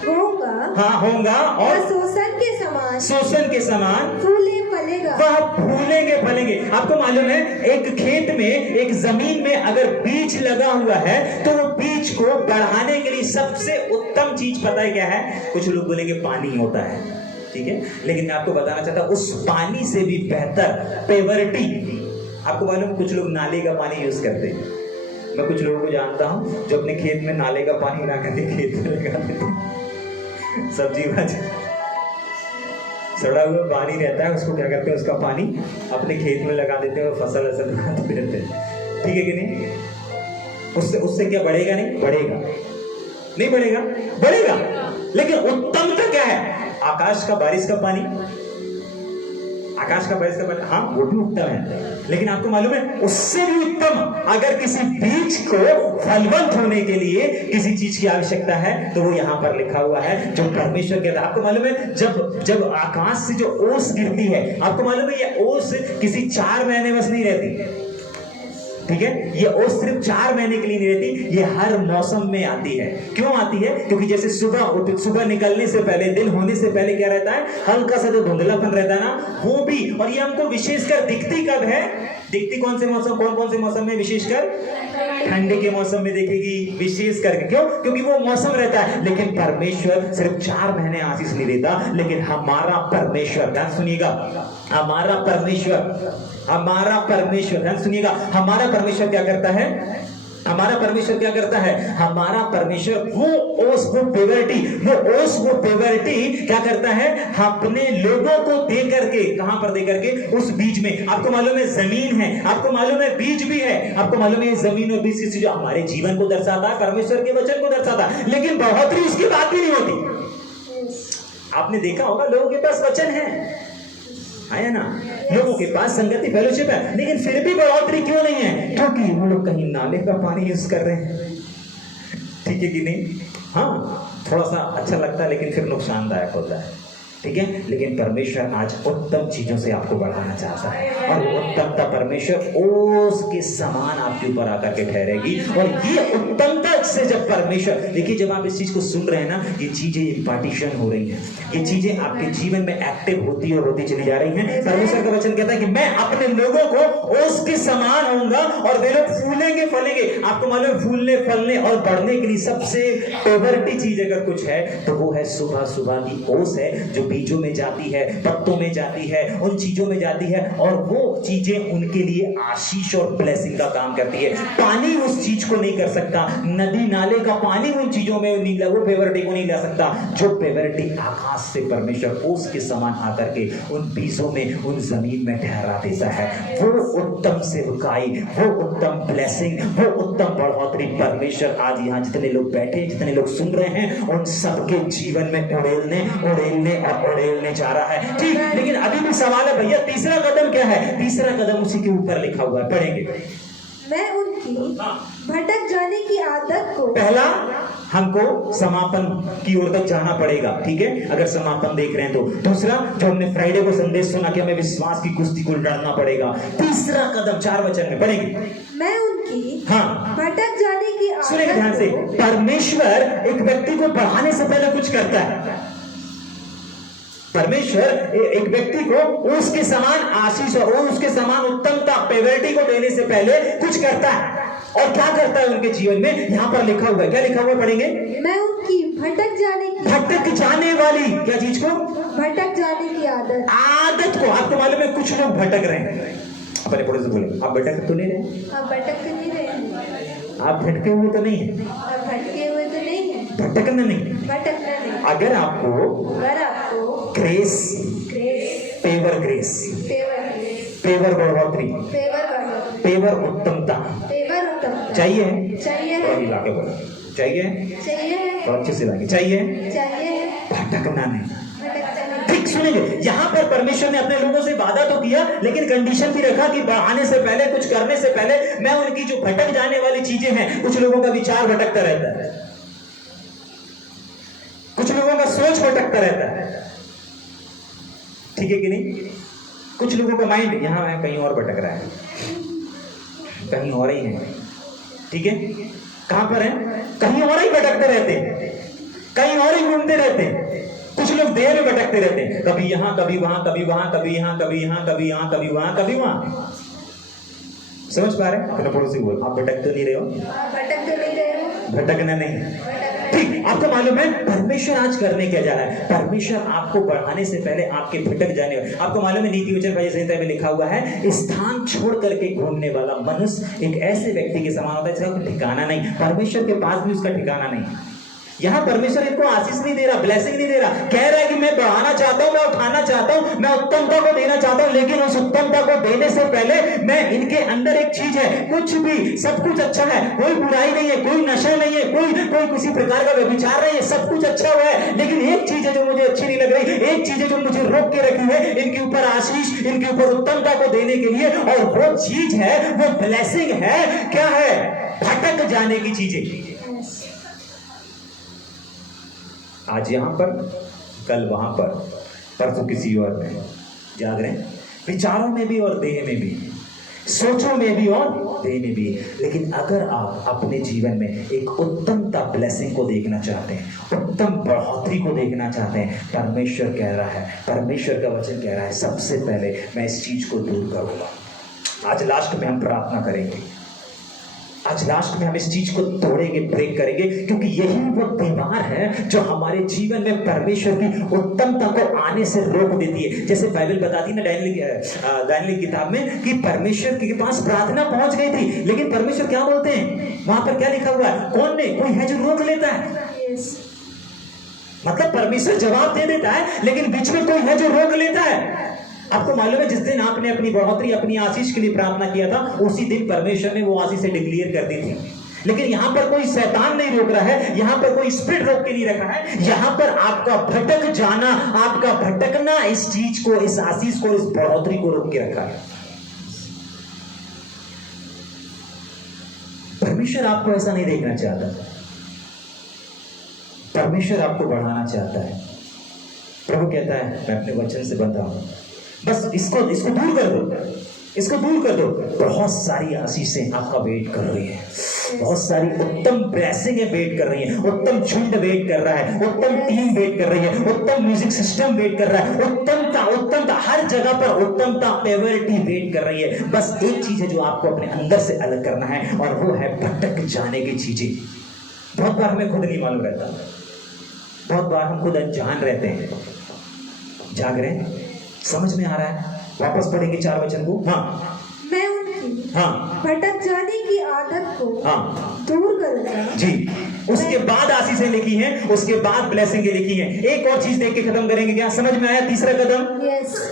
होगा। हाँ, होगा, और और शोषण के समान शोषण के समान फूले फलेगा। वह फूलेंगे फलेंगे। आपको मालूम है, एक खेत में, एक जमीन में अगर बीज लगा हुआ है तो वो बीज को बढ़ाने के लिए सबसे उत्तम चीज पता है क्या है? कुछ लोग बोलेंगे पानी होता है, ठीक है, लेकिन मैं आपको बताना चाहता हूं उस पानी से भी बेहतर पेवर्टी। आपको मालूम, कुछ लोग नाले का पानी यूज करते हैं। मैं कुछ लोगों को जानता हूं जो अपने खेत में नाले का पानी ना करके खेत में लगा देते हैं। सब्जी भाजी सड़ा हुआ पानी रहता है, उसको क्या करते हैं, उसका पानी अपने खेत में लगा देते हैं और फसल ऐसे लगाते रहते हैं, ठीक है कि नहीं? उससे क्या बढ़ेगा? नहीं बढ़ेगा, नहीं बढ़ेगा, बढ़ेगा। लेकिन उत्तमता क्या है? आकाश का बारिश का पानी, आकाश का बारिश का पानी, हाँ, वो भी उत्तम है। लेकिन आपको मालूम है, उससे भी उत्तम अगर किसी बीज को फलवंत होने के लिए किसी चीज की आवश्यकता है तो वो यहाँ पर लिखा हुआ है, जो परमेश्वर कहता है। आपको मालूम है, जब आकाश से जो ओस गिरती है, आपको मालूम है ये ओस किसी 4 महीने बस नहीं रहती, ठीक है। ये ओस सिर्फ 4 महीने के लिए नहीं रहती, ये हर मौसम में आती है। क्यों आती है? क्योंकि जैसे सुबह निकलने से पहले, दिन होने से पहले क्या रहता है? हल्का सा जो धुंधलापन रहता है ना, वो भी। और ये हमको विशेषकर दिखती कब है? दिखती कौन से मौसम, कौन से मौसम में? विशेषकर ठंडी के मौसम में दिखेगी, विशेष करके। क्यों? क्योंकि वो मौसम रहता है। लेकिन परमेश्वर सिर्फ 4 महीने आशीष नहीं देता, लेकिन हमारा परमेश्वर, ध्यान सुनिएगा, हमारा परमेश्वर ध्यान सुनिएगा, हमारा परमेश्वर क्या करता है? हमारा परमेश्वर क्या करता है? हमारा परमेश्वर वो ओस, वो पेवर्टी क्या करता है? अपने लोगों को दे करके, कहां पर दे करके? उस बीज में। आपको मालूम है जमीन है, आपको मालूम है बीज भी है, आपको मालूम है जमीन और बीज की जो हमारे जीवन को दर्शाता है, परमेश्वर के वचन को दर्शाता है। लेकिन बढ़ोतरी उसकी बात भी नहीं होती। आपने देखा होगा, लोगों के पास वचन है ना, लोगों के पास संगति फेलोशिप है, लेकिन फिर भी बढ़ोतरी क्यों नहीं है? क्योंकि वो लोग कहीं नाले का पानी यूज कर रहे हैं, ठीक है कि नहीं? हाँ, थोड़ा सा अच्छा लगता है लेकिन फिर नुकसानदायक होता है, ठीक है। लेकिन परमेश्वर आज उत्तम चीजों से आपको बढ़ाना चाहता है, और उत्तमता परमेश्वर ओस के समान आपके ऊपर आकर के ठहरेगी। और ये उत्तमता से जब परमेश्वर, देखिए जब आप इस चीज को सुन रहे हैं ना, ये चीजें इम्पार्टीशन हो रही हैं, ये चीजें आपके जीवन में एक्टिव होती और होती चली जा रही हैं। परमेश्वर का वचन कहता है कि मैं अपने लोगों को ओस के समान होऊंगा और वे लोग फूलेंगे फलेंगे। आपको मालूम है, फूलने फलने और बढ़ने के लिए सबसे फेवरेट चीज अगर कुछ है तो वो है सुबह सुबह की ओस है, जो बीजों में जाती है, पत्तों में जाती है, उन चीजों में जाती है, और वो चीजें उनके लिए आशीष और ब्लेसिंग का काम करती है। पानी उस चीज को नहीं कर सकता, नदी नाले का पानी उन चीजों में नहीं, वो फेवरिटी को नहीं ला सकता। जो फेवरिटी आकाश से परमेश्वर ओस के समान आकर के उन बीजों में, उन जमीन में ठहरा देता है, वो उत्तम सेवकाई, वो उत्तम ब्लेसिंग, वो उत्तम बढ़ोतरी परमेश्वर आज यहाँ जितने लोग बैठे, जितने लोग सुन रहे हैं, उन सबके जीवन में उड़ेलने जा रहा है, ठीक। लेकिन अभी भी सवाल है, भैया तीसरा कदम क्या है? तीसरा कदम उसी के ऊपर लिखा हुआ है, पढ़ेंगे। मैं उनकी हाँ। भटक जाने की आदत को पहला हमको समापन की ओर तक जाना पड़ेगा, ठीक है, अगर समापन देख रहे हैं तो। दूसरा, जो हमने फ्राइडे को संदेश सुना कि हमें विश्वास की कुश्ती को लड़ना पड़ेगा। तीसरा कदम 4 वचन में पढ़ेंगे। मैं उनकी हाँ, भटक जाने की सुनिए ध्यान से। आदत को परमेश्वर एक व्यक्ति को बढ़ाने से पहले कुछ करता है। परमेश्वर एक व्यक्ति को उसके समान आशीष और उसके समान उत्तमता, पेवरिटी को देने से पहले कुछ करता है। और क्या करता है उनके जीवन में? यहां पर लिखा हुआ है, क्या लिखा हुआ है? पढ़ेंगे। मैं उनकी भटक जाने वाली क्या चीज को? भटक जाने की आदत को। आपको मालूम है कुछ लोग भटक रहे हैं। अपने पड़ोस से बोले, आप भटक तो नहीं रहे? आप भटक तो नहीं रहे, आप भटके हुए तो नहीं है? आप भटके हुए तो नहीं है, भटकना नहीं। भटकना नहीं। अगर आपको ग्रेस, पेवर ग्रेस, पेवर बढ़ोतरी, पेवर उत्तमता चाहिए, और लाके बोलो चाहिए, और अच्छे से लाके चाहिए, भटकना नहीं। ठीक सुनेंगे, यहाँ पर परमेश्वर ने अपने लोगों से वादा तो किया, लेकिन कंडीशन भी रखा कि बढ़ाने से पहले, कुछ करने से पहले मैं उनकी जो भटक जाने वाली चीजें हैं, कुछ लोगों का विचार भटकता रहता है, कुछ लोगों का सोच भटकता रहता है, ठीक है कि नहीं? कुछ लोगों का माइंड यहां है, कहीं और भटक रहा है, कहीं और ही है, ठीक है? कहां पर है? कहीं और ही भटकते रहते हैं, कहीं और ही घूमते रहते हैं। कुछ लोग देह में भटकते रहते हैं, कभी यहां, कभी वहां, कभी वहां, कभी यहां, कभी यहां, कभी यहां, कभी वहां, कभी वहां। समझ पा रहे हैं? पड़ोसी बोल, आप भटक तो नहीं रहे हो? भटकना नहीं। ठीक, आपको मालूम है परमेश्वर आज करने क्या जा रहा है? परमेश्वर आपको बढ़ाने से पहले आपके भटक जाने, आपको मालूम है नीति वचन भजन संहिता में लिखा हुआ है, स्थान छोड़ करके घूमने वाला मनुष्य एक ऐसे व्यक्ति के समान होता है जिसका कोई ठिकाना नहीं। परमेश्वर के पास भी उसका ठिकाना नहीं। यहाँ परमेश्वर इनको आशीष नहीं दे रहा, ब्लेसिंग नहीं दे रहा, कह रहा है कि मैं बढ़ाना चाहता हूँ, मैं उठाना चाहता हूँ, मैं उत्तमता को देना चाहता हूँ, लेकिन उस उत्तमता को देने से पहले मैं इनके अंदर एक चीज है, कुछ भी, सब कुछ अच्छा है, कोई बुराई नहीं है, कोई नशा नहीं है, कोई किसी प्रकार का व्यभिचार नहीं है, सब कुछ अच्छा हुआ है, लेकिन एक चीज है जो मुझे अच्छी नहीं लग रही, एक चीज है जो मुझे रोक के रखी है इनके ऊपर आशीष, इनके ऊपर उत्तमता को देने के लिए, और वो चीज है, वो ब्लेसिंग है, क्या है? भटक जाने की चीजें। आज यहां पर, कल वहां पर, परसों किसी और में। जाग रहे हैं? विचारों में भी और देह में भी, सोचों में भी और देह में भी। लेकिन अगर आप अपने जीवन में एक उत्तमता, ब्लेसिंग को देखना चाहते हैं, उत्तम बढ़ोतरी को देखना चाहते हैं, परमेश्वर कह रहा है, परमेश्वर का वचन कह रहा है, सबसे पहले मैं इस चीज को दूर करूंगा। आज लास्ट में हम प्रार्थना करेंगे, आज लास्ट में हम इस चीज को तोड़ेंगे, ब्रेक करेंगे, क्योंकि यही वो दीवार है जो हमारे जीवन में परमेश्वर की उत्तमता को आने से रोक देती है। जैसे बाइबल बताती है ना दानियेल की किताब में कि परमेश्वर के पास प्रार्थना पहुंच गई थी, लेकिन परमेश्वर क्या बोलते हैं वहां पर? क्या लिखा हुआ है? कौन ने? कोई है जो रोक लेता है। मतलब परमेश्वर जवाब दे देता है, लेकिन बीच में कोई है जो रोक लेता है। आपको मालूम है जिस दिन आपने अपनी बढ़ोतरी, अपनी आशीष के लिए प्रार्थना किया था, उसी दिन परमेश्वर ने वो आशीष से डिक्लेयर कर दी थी। लेकिन यहां पर कोई शैतान नहीं रोक रहा है, यहां पर कोई स्पिरिट रोक के नहीं रखा है, यहां पर आपका भटक जाना, आपका भटकना इस चीज को, इस आशीष को, इस बढ़ोतरी को रोक के रखा है। परमेश्वर आपको ऐसा नहीं देखना चाहता, परमेश्वर आपको बढ़ाना चाहता है। प्रभु कहता है मैं अपने वचन से बंधा हूं, बस इसको दूर कर दो, इसको दूर कर दो। बहुत सारी आशीषें आपका वेट कर रही है, बहुत सारी उत्तम ब्लेसिंगें वेट कर रही है, उत्तम झुंड वेट कर रहा है, उत्तम टीम वेट कर रही है, उत्तम म्यूजिक सिस्टम वेट कर रहा है, उत्तमता हर जगह पर, उत्तमता, पेवरिटी वेट कर रही है। बस एक चीज है जो आपको अपने अंदर से अलग करना है, और वो है भटक जाने की चीजें। बहुत बार हमें खुद नहीं मालूम रहता, बहुत बार हम खुद अनजान रहते हैं। जाग रहे हैं? समझ में आ रहा है? वापस पढ़ेंगे 4 वचन को। हाँ, मैं उनकी भटक जाने की आदत को दूर करूंगा जी। उसके बाद आशीषें लिखी हैं, उसके बाद ब्लेसिंग लिखी हैं। एक और चीज देख के खत्म करेंगे, क्या समझ में आया? तीसरा कदम,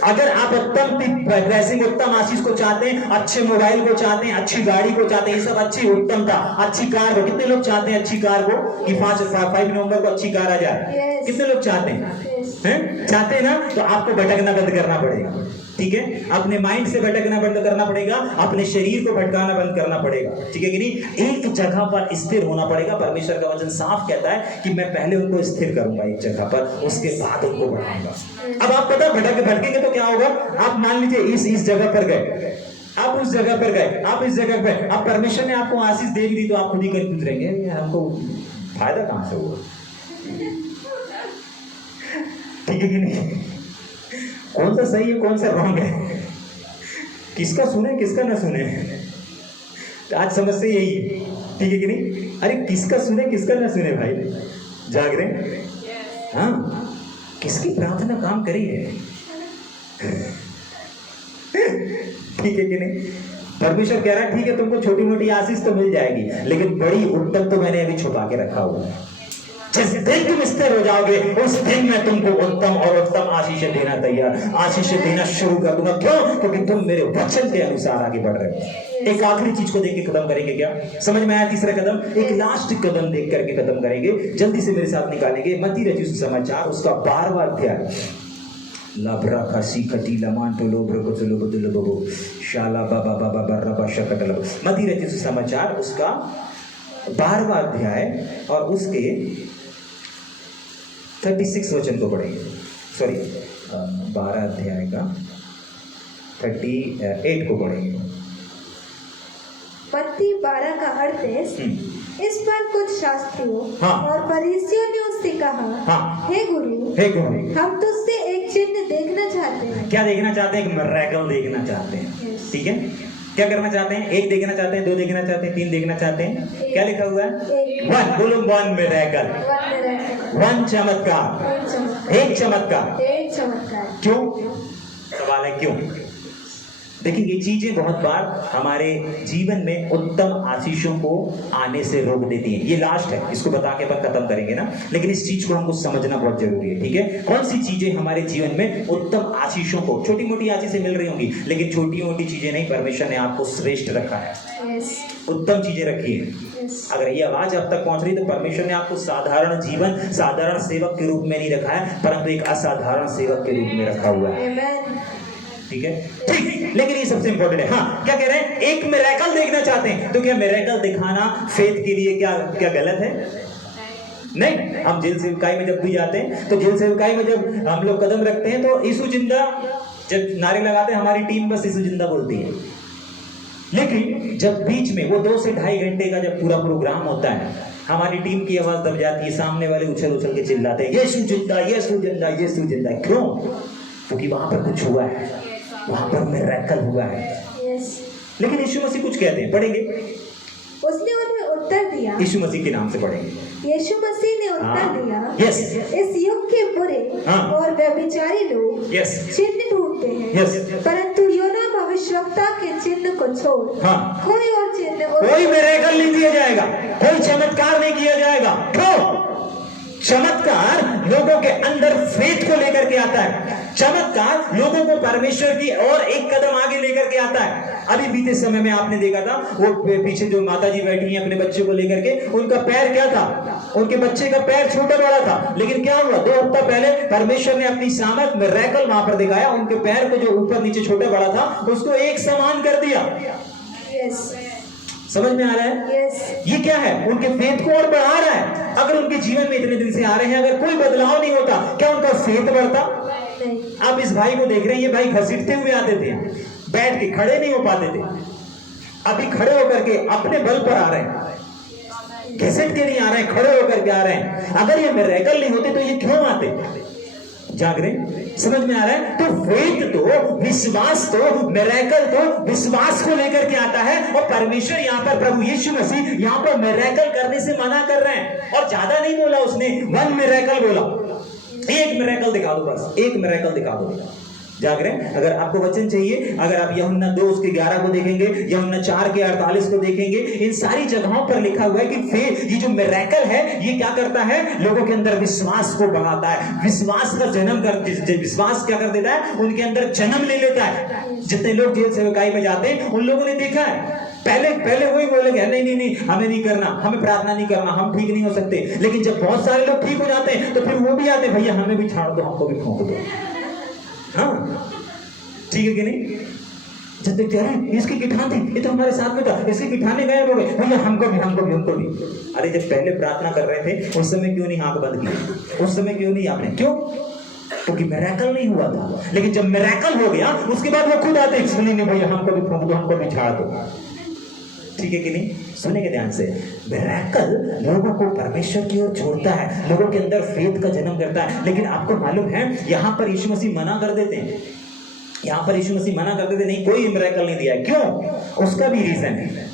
अगर आप उत्तम ब्लेसिंग, उत्तम आशीष को चाहते हैं, अच्छे मोबाइल को चाहते हैं, अच्छी गाड़ी को चाहते हैं, ये सब अच्छी उत्तमता, अच्छी कार को, कितने लोग चाहते हैं अच्छी कार को कि 5 नवंबर को अच्छी कार आ जाए? कितने लोग चाहते हैं? चाहते हैं ना? तो आपको भटकना बंद करना पड़ेगा। ठीक है, अपने माइंड से भटकना बंद करना पड़ेगा, अपने शरीर को भटकाना बंद करना पड़ेगा, ठीक है कि नहीं। एक जगह पर स्थिर होना पड़ेगा। परमेश्वर का वचन साफ कहता है कि मैं पहले उनको स्थिर करूंगा एक जगह पर, उसके बाद उनको बढ़ाऊंगा। अब आप पता भटकेंगे तो क्या होगा, आप मान लीजिए इस जगह पर गए, आप उस जगह पर गए, आप इस जगह पर, अब परमेश्वर ने आपको आशीष दे दी तो आप खुद ही कंफ्यूज रहेंगे, हमको फायदा कहां से हुआ, ठीक है कि नहीं। कौन सा सही है कौन सा रॉन्ग है, किसका सुने किसका ना सुने, तो आज समस्या यही है, ठीक है कि नहीं। अरे किसका सुने किसका ना सुने भाई, जाग रहे, हाँ, किसकी प्रार्थना काम करी है, ठीक है कि नहीं। परमेश्वर कह रहा है ठीक है तुमको छोटी मोटी आशीष तो मिल जाएगी, लेकिन बड़ी उत्तम तो मैंने अभी छुपा के रखा हुआ है। जिस दिन तुम स्थिर हो जाओगे उस दिन मैं तुमको उत्तम और उत्तम आशीषें देना तैयार, आशीषें देना शुरू कर दूंगा। क्यों? क्योंकि तुम मेरे वचन के अनुसार आगे बढ़ रहे हो। एक आखिरी चीज को देख के खत्म करेंगे, क्या समझ में आया? तीसरा कदम, एक लास्ट कदम देख करके खत्म करेंगे, जल्दी से मेरे साथ निकालेंगे। मत्ती रचित सुसमाचार उसका 12वां अध्याय, लाब्रा कासी कटी लमान तो लोब्र को चलो बदल बबो शाला बाबा बाबा बर्रबा शकटल। मत्ती रचित सुसमाचार उसका 12वां अध्याय और उसके 36 वचन को पढ़ेंगे, सॉरी 12 अध्याय का 38 को पढ़ेंगे। मत्ती 12 का 38। इस पर कुछ शास्त्रियों और फरीसियों ने उससे कहा, हे गुरु, हम तुझसे एक चिन्ह देखना चाहते हैं। क्या देखना चाहते हैं? एक मिरेकल देखना चाहते हैं, ठीक है। क्या करना चाहते हैं? एक देखना चाहते हैं, दो देखना चाहते हैं, तीन देखना चाहते हैं। क्या लिखा हुआ है? वन, बोलो वन मिरेकल, वन चमत्कार, एक चमत्कार। क्यों? सवाल है क्यों। देखिए ये चीजें बहुत बार हमारे जीवन में उत्तम आशीषों को आने से रोक देती हैं। ये लास्ट है, इसको बता के अपन खत्म करेंगे ना, लेकिन इस चीज को हमको समझना बहुत जरूरी है, ठीक है। कौन सी चीजें हमारे जीवन में उत्तम आशीषों को, छोटी मोटी आशीषें मिल रही होंगी लेकिन छोटी मोटी चीजें नहीं, परमेश्वर ने आपको श्रेष्ठ रखा है, उत्तम चीजें रखी है। अगर ये आवाज अब तक पहुंच रही तो परमेश्वर ने आपको साधारण जीवन, साधारण सेवक के रूप में नहीं रखा है, परंतु एक असाधारण सेवक के रूप में रखा हुआ है, ठीक है। ठीक, लेकिन ये सबसे इंपॉर्टेंट है। हाँ, क्या कह रहे हैं? एक मिरेकल देखना चाहते हैं, तो क्या मिरेकल दिखाना फेथ के लिए क्या क्या गलत है? नहीं। हम जेल सेवकाई में जब भी जाते हैं तो जेल सेवकाई में जब हम लोग कदम रखते हैं तो यीशु जिंदा जब नारे लगाते हैं, हमारी टीम बस यीशु जिंदा बोलती है। लेकिन जब बीच में वो 2 से ढाई घंटे का जब पूरा प्रोग्राम होता है, हमारी टीम की आवाज दब जाती है, सामने वाले उछल उछल के चिल्लाते हैं यीशु जिंदा, यीशु जिंदा, यीशु जिंदा। क्यों? क्योंकि वहां पर कुछ हुआ है, वहां पर मिरेकल हुआ है। लेकिन यीशु मसीह कुछ कहते हैं, पढ़ेंगे। उसने उन्हें उत्तर दिया, यीशु मसीह के नाम से पढ़ेंगे। यीशु मसीह ने उत्तर दिया, यस, इस युग के बुरे और व्यभिचारी लोग चिन्ह ढूंढते हैं, परंतु योना भविष्यवक्ता के चिन्ह को छोड़ कोई और चिन्ह, कोई मिरेकल नहीं दिया जाएगा, कोई चमत्कार नहीं किया जाएगा। क्यों? चमत्कार लोगों के अंदर फेथ को लेकर के आता है, चमत्कार लोगों को परमेश्वर की और एक कदम आगे लेकर के आता है। अभी बीते समय में आपने देखा था, वो पीछे जो माताजी बैठी हैं अपने बच्चे को लेकर के, उनका पैर क्या था? उनके बच्चे का पैर छोटा बड़ा था, लेकिन क्या हुआ? 2 हफ्ता पहले परमेश्वर ने अपनी सामर्थ में मिरेकल वहां पर दिखाया, उनके पैर को जो ऊपर नीचे छोटा बड़ा था उसको एक समान कर दिया। समझ में आ रहा है? ये क्या है? उनके फेथ को और बढ़ा रहा है। अगर उनके जीवन में इतने दिन से आ रहे हैं, अगर कोई बदलाव नहीं होता, क्या उनका फेथ बढ़ता? आप इस भाई को देख रहे हैं, ये भाई घसीटते हुए आते थे, बैठ के खड़े नहीं हो पाते थे, अभी खड़े होकर के अपने बल पर आ रहे हैं, घसीट के नहीं आ रहे हैं, खड़े होकर के आ रहे हैं। अगर ये मिरेकल नहीं होते तो ये क्यों आते? जाग रहे? समझ में आ रहा है? तो फेथ तो, विश्वास तो, मिरेकल तो विश्वास को लेकर के आता है, और परमेश्वर यहाँ पर, प्रभु यीशु मसीह यहाँ पर मिरेकल करने से मना कर रहे हैं। और ज्यादा नहीं बोला उसने, 1 मिरेकल बोला, एक मिरेकल दिखा दो, बस एक मिरेकल दिखा दो। जाग रहे हैं? अगर आपको वचन चाहिए, अगर आप यूहन्ना 2 उसके 11 को देखेंगे, यूहन्ना 4 के 48 को देखेंगे, इन सारी जगहों पर लिखा हुआ है कि फेथ, ये जो मिरेकल है, ये क्या करता है? लोगों के अंदर विश्वास को बढ़ाता है, विश्वास का जन्म कर, विश्वास क्या कर देता है? उनके अंदर जन्म ले लेता है। जितने लोग जेल सेवकाई में जाते हैं, उन लोगों ने देखा है, पहले वही बोलेंगे नहीं, हमें नहीं करना, हमें प्रार्थना नहीं करना, हम ठीक नहीं हो सकते। लेकिन जब बहुत सारे लोग ठीक हो जाते हैं तो फिर वो भी आते, भैया हमें भी छाड़ दो, हमको भी खोंक दो। हाँ, ठीक है कि नहीं? जब देखते हैं इसकी किठान थी, ये तो हमारे साथ में था, इसकी किठाने गायब हो गए, भैया हमको भी। अरे जब पहले प्रार्थना कर रहे थे उस समय क्यों नहीं आंख बंद की? उस समय क्यों नहीं आपने? क्यों? क्योंकि मिरेकल नहीं हुआ था। लेकिन जब मिरेकल हो गया उसके बाद वो खुद आते हैं, नहीं भैया हमको भी फूंक दो, हमको भी झाड़ दो। ठीक है कि नहीं? सुनेंगे ध्यान से। मिरेकल लोगों को परमेश्वर की ओर जोड़ता है, लोगों के अंदर फेथ का जन्म करता है। लेकिन आपको मालूम है यहाँ पर यीशु मसीह मना कर देते हैं, यहाँ पर यीशु मसीह मना कर देते नहीं, कोई मिरेकल नहीं दिया। क्यों? उसका भी रीजन है,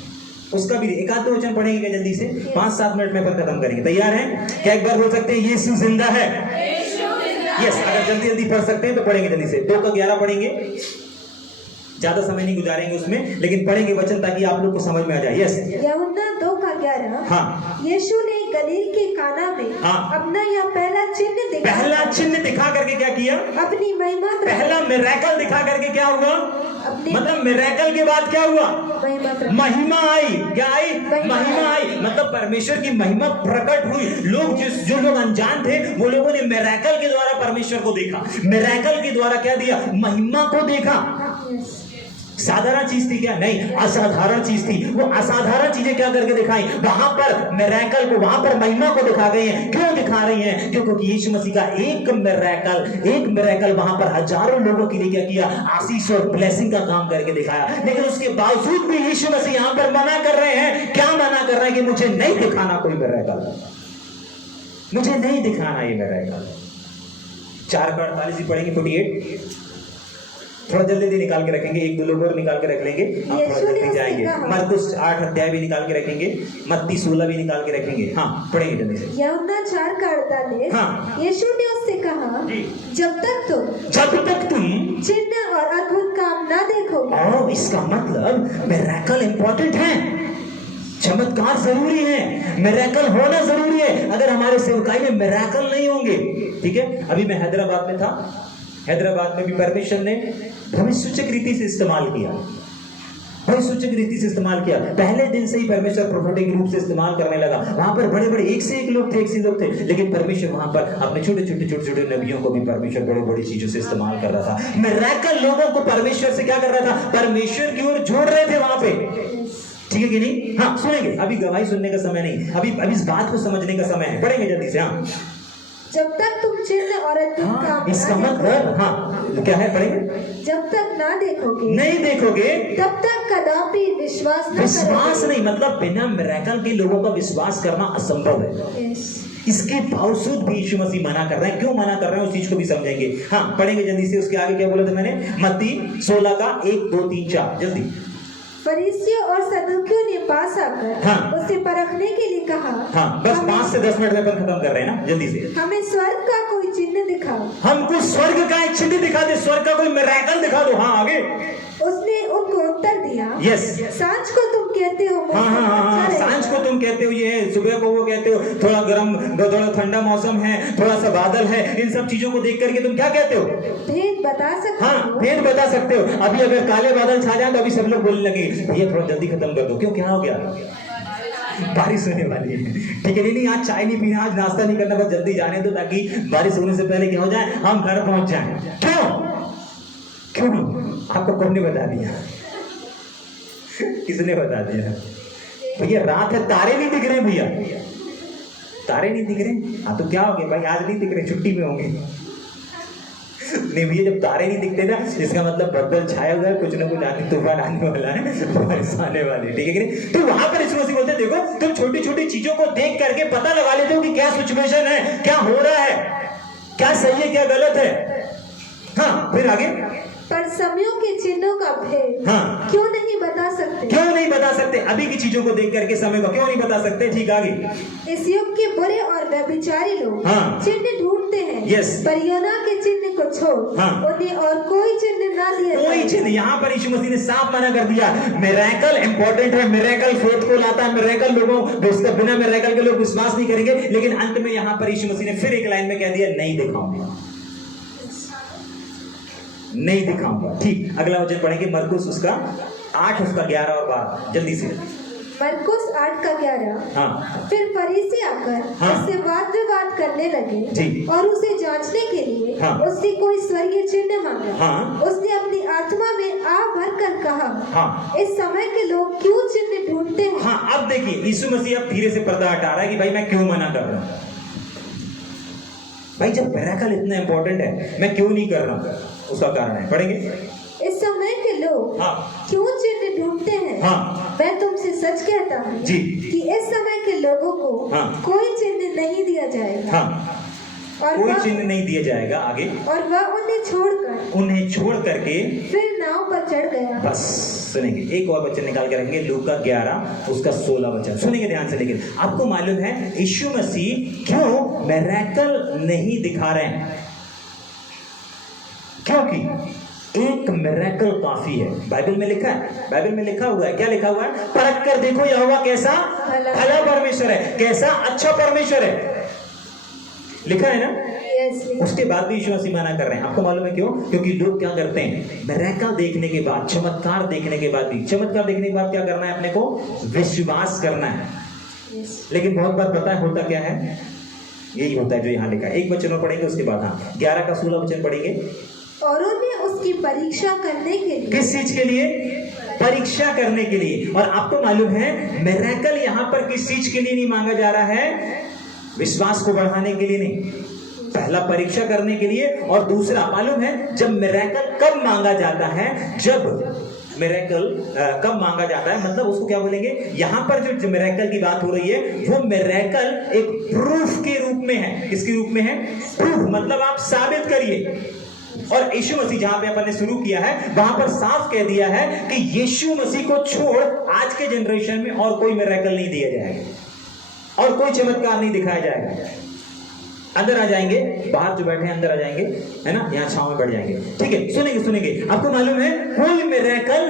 उसका भी। एक आध वचन पढ़ेंगे क्या जल्दी से? 5-7 मिनट में पर खत्म करेंगे। तैयार हैं? क्या एक बार बोल सकते हैं यीशु जिंदा है? यस। अगर जल्दी जल्दी पढ़ सकते हैं तो पढ़ेंगे जल्दी से। 2 का 11 पढ़ेंगे, ज्यादा समय नहीं गुजारेंगे उसमें, लेकिन पढ़ेंगे वचन ताकि आप लोग को समझ में आ जाए। यस। यूहन्ना 2 का 11। हाँ। यीशु ने गलील के काना में अपना यह पहला चिन्ह दिखा करके क्या किया? अपनी महिमा। पहला मिरेकल दिखा करके क्या हुआ? मतलब मिरेकल के बाद क्या हुआ? महिमा आई। क्या आई? महिमा आई। मतलब परमेश्वर की महिमा प्रकट हुई। लोग जो लोग अनजान थे वो लोगों ने मिरेकल के द्वारा परमेश्वर को देखा। मिरेकल के द्वारा क्या दिया? महिमा को देखा। साधारण चीज थी क्या? नहीं, असाधारण चीज थी। वो असाधारण चीजें क्या करके दिखाई? वहां पर मिरेकल को, वहां पर महिमा को दिखा गई हैं। क्यों दिखा रही हैं? क्योंकि यीशु मसीह का एक मिरेकल वहां पर हजारों लोगों के लिए क्या किया? आशीष और ब्लेसिंग का काम करके दिखाया। लेकिन उसके बावजूद भी यीशु मसीह यहां पर मना कर रहे हैं। क्या मना कर रहे हैं? कि मुझे नहीं दिखाना कोई मिरेकल, मुझे नहीं दिखाना ये मिरेकल। 4 का 48 पढ़ेंगे, 48। थोड़ा जल्दी निकाल के रखेंगे, 1-2 लोग और निकाल के रख लेंगे, आप थोड़ा जल्दी जाएंगे। मरकुस 8 अध्याय भी निकाल के रखेंगे, मत्ती 16 भी निकाल के रखेंगे। हाँ, पढ़ेंगे जल्दी से। यूहन्ना 4 का 48। हाँ। यीशु ने उससे कहा, जब तक तुम चिन्ह और अद्भुत काम ना देखोगे। इसका मतलब मिरेकल इंपॉर्टेंट है, चमत्कार जरूरी है, मिरेकल होना जरूरी है। अगर हमारे सेवकाई में मिरेकल नहीं होंगे, ठीक है। अभी मैं हैदराबाद में था, हैदराबाद में भी परमेश्वर ने भविष्यसूचक रीति से इस्तेमाल किया, भविष्यसूचक रीति से इस्तेमाल किया। पहले दिन से ही परमेश्वर प्रोफेटिक रूप से इस्तेमाल करने लगा। वहां पर बड़े बड़े एक से एक लोग थे, लेकिन परमेश्वर वहां पर अपने छोटे छोटे नबियों को भी परमेश्वर बड़े बड़ी चीजों से इस्तेमाल कर रहा था। मिरेकल लोगों को परमेश्वर से क्या कर रहा था? परमेश्वर की ओर जोड़ रहे थे वहां पे। ठीक है कि नहीं? हाँ, सुनेंगे। अभी गवाही सुनने का समय नहीं, अभी इस बात को समझने का समय है। पढ़ेंगे जल्दी से। हाँ, जब तक तुम चिन्ह और अद्भुत काम इसका मतलब क्या है? पढ़ेंगे। जब तक ना देखोगे, नहीं देखोगे, तब तक कदापि विश्वास नहीं। मतलब बिना मिरेकल के लोगों का विश्वास करना असंभव है। इसके बावजूद भी यीशु मसीह मना कर रहे हैं। क्यों मना कर रहे हैं उस चीज को भी समझेंगे। हाँ, पढ़ेंगे जल्दी से। उसके आगे क्या बोला था मैंने? मत्ती 16 का 1, 2, 3, 4 जल्दी। फरीसियों और सदूकियों ने पास आकर उसे परखने के लिए कहा। हाँ, बस 5 से 10 मिनट में खत्म कर रहे हैं ना, जल्दी से। हमें स्वर्ग का कोई चिन्ह दिखाओ। हमको स्वर्ग का एक चिन्ह दिखा दे, स्वर्ग का कोई मिरेकल दिखा दो। हाँ, आगे। उसने उनको उत्तर दिया, यस। सांझ को तुम कहते हो हाँ, सांझ को तुम कहते हो ये है, सुबह को वो कहते हो, थोड़ा गर्म थोड़ा ठंडा मौसम है, थोड़ा सा बादल है। इन सब चीजों को देख करके तुम क्या कहते हो? भेद बता सकते हो। हाँ, भेद बता सकते हो। अभी अगर काले बादल छा जाए तो अभी सब लोग बोलने लगे भैया थोड़ा जल्दी खत्म कर दो। क्यों? क्या हो गया? बारिश होने वाली है। ठीक है, नहीं आज चाय नहीं पीना, आज नाश्ता नहीं करना, बस जल्दी जाने दो ताकि बारिश होने से पहले क्या हो जाए, हम घर पहुंच जाएं। क्यों? आपको कौन ने बता दिया? किसने बता दिया? भैया रात है, तारे नहीं दिख रहे भैया, तारे नहीं दिख रहे। हाँ, तो क्या हो गया भाई? आज नहीं दिख रहे, छुट्टी में होंगे। नहीं भैया, जब तारे नहीं दिखते ना, इसका मतलब बदल छाया हुआ है, कुछ ना कुछ आने तूफान आने वाला है, बारिश आने वाली। ठीक है कि नहीं? तो वहां पर यीशु मसीह बोलते हैं देखो, तुम छोटी छोटी चीजों को देख करके पता लगा लेते हो कि क्या सिचुएशन है, क्या हो रहा है, क्या सही है क्या गलत है। हाँ, फिर आगे। पर समयों के चिन्हों का भेद क्यों नहीं बता सकते? क्यों नहीं बता सकते? अभी की चीजों को देख करके समय को क्यों नहीं बता सकते? ठीक, आगे। इस युग के बुरे और व्यभिचारी लोग चिन्ह ढूंढते हैं। यस। पर योना के चिन्ह को छोड़ उन्हें और कोई चिन्ह ना दिया। कोई चिन्ह। यहाँ पर यीशु मसीह ने साफ मना कर दिया। मिरेकल इंपॉर्टेंट है, मिरेकल फेथ को लाता है, मिरेकल लोगों बिना मिरेकल के लोग विश्वास नहीं करेंगे। लेकिन अंत में यहाँ पर यीशु मसीह ने फिर एक लाइन में कह दिया, नहीं दिखाऊंगा, नहीं दिखाऊंगा। ठीक, अगला वचन पढ़ेंगे मरकुस उसका 8 उसका 11 और 12 जल्दी से। मरकुस 8:11। हाँ फिर फरीसी आकर हाँ। उससे वाद विवाद करने लगे जी। और उसे जांचने के लिए हाँ। उससे कोई स्वर्गीय चिन्ह मांगा। हाँ। उसने अपनी आत्मा में आ भर कर कहा, हाँ। इस समय के लोग क्यों चिन्ह ढूंढते हैं। हाँ, अब देखिए यीशु मसीह अब धीरे से पर्दा हटा रहा है कि भाई मैं क्यों मना कर रहा हूँ। भाई जब मिरेकल इतना इंपॉर्टेंट है मैं क्यों नहीं कर रहा हूँ, उसका कारण है, पढ़ेंगे। इस समय के लोग हाँ। क्यों चिन्ह ढूंढते हैं। हाँ। मैं तुमसे सच कहता हूँ जी। कि इस समय के लोगों को हाँ। कोई चिन्ह नहीं दिया जाएगा। हाँ, और कोई वह चिन्ह नहीं दिया जाएगा। आगे, और वह उन्हें छोड़ करके फिर नाव पर चढ़ गया। बस सुनेंगे, एक और वचन निकाल के रखेंगे, लूका 11 उसका 16 वचन सुनेंगे ध्यान से। लेकिन आपको मालूम है यीशु मसीह क्यों मिरेकल नहीं दिखा रहे हैं? क्योंकि एक मिरेकल काफी है। बाइबल में लिखा है, बाइबल में लिखा हुआ है, क्या लिखा हुआ है? परख कर देखो यहोवा कैसा भला परमेश्वर है, कैसा अच्छा परमेश्वर है, लिखा है ना। उसके बाद भी यीशु मसीह मना कर रहे हैं। आपको मालूम है क्यों? क्योंकि लोग क्या करते हैं, मिरेकल देखने के बाद, चमत्कार देखने के बाद भी, चमत्कार देखने के बाद क्या करना है? अपने को विश्वास करना है। लेकिन बहुत बार पता है होता क्या है? यही होता है जो यहाँ लिखा है। एक वचन और पढ़ेंगे उसके बाद, हाँ 11 का 16 वचन पढ़ेंगे। और उन्हें उसकी परीक्षा करने के लिए। किस चीज के लिए? परीक्षा करने के लिए। और आपको मालूम है मिरेकल यहाँ पर किस चीज के लिए नहीं मांगा जा रहा है? विश्वास को बढ़ाने के लिए नहीं, पहला परीक्षा करने के लिए। और दूसरा मालूम है जब मिरेकल कब मांगा जाता है? जब मिरेकल कब मांगा जाता है, मतलब उसको क्या बोलेंगे? यहाँ पर जो मिरेकल की बात हो रही है वो मिरेकल एक प्रूफ के रूप में है। किसके रूप में है? प्रूफ, मतलब आप साबित करिए। और यीशु मसीह जहां पे अपन ने शुरू किया है वहां पर साफ कह दिया है कि यीशु मसीह को छोड़ आज के जनरेशन में और कोई मिरेकल नहीं दिया जाएगा और कोई चमत्कार नहीं दिखाया जाएगा। अंदर आ जाएंगे, बाहर जो बैठे हैं अंदर आ जाएंगे, है ना, यहाँ छांव में बैठ जाएंगे। ठीक है, सुनेंगे सुनेंगे। आपको मालूम है कोई मिरेकल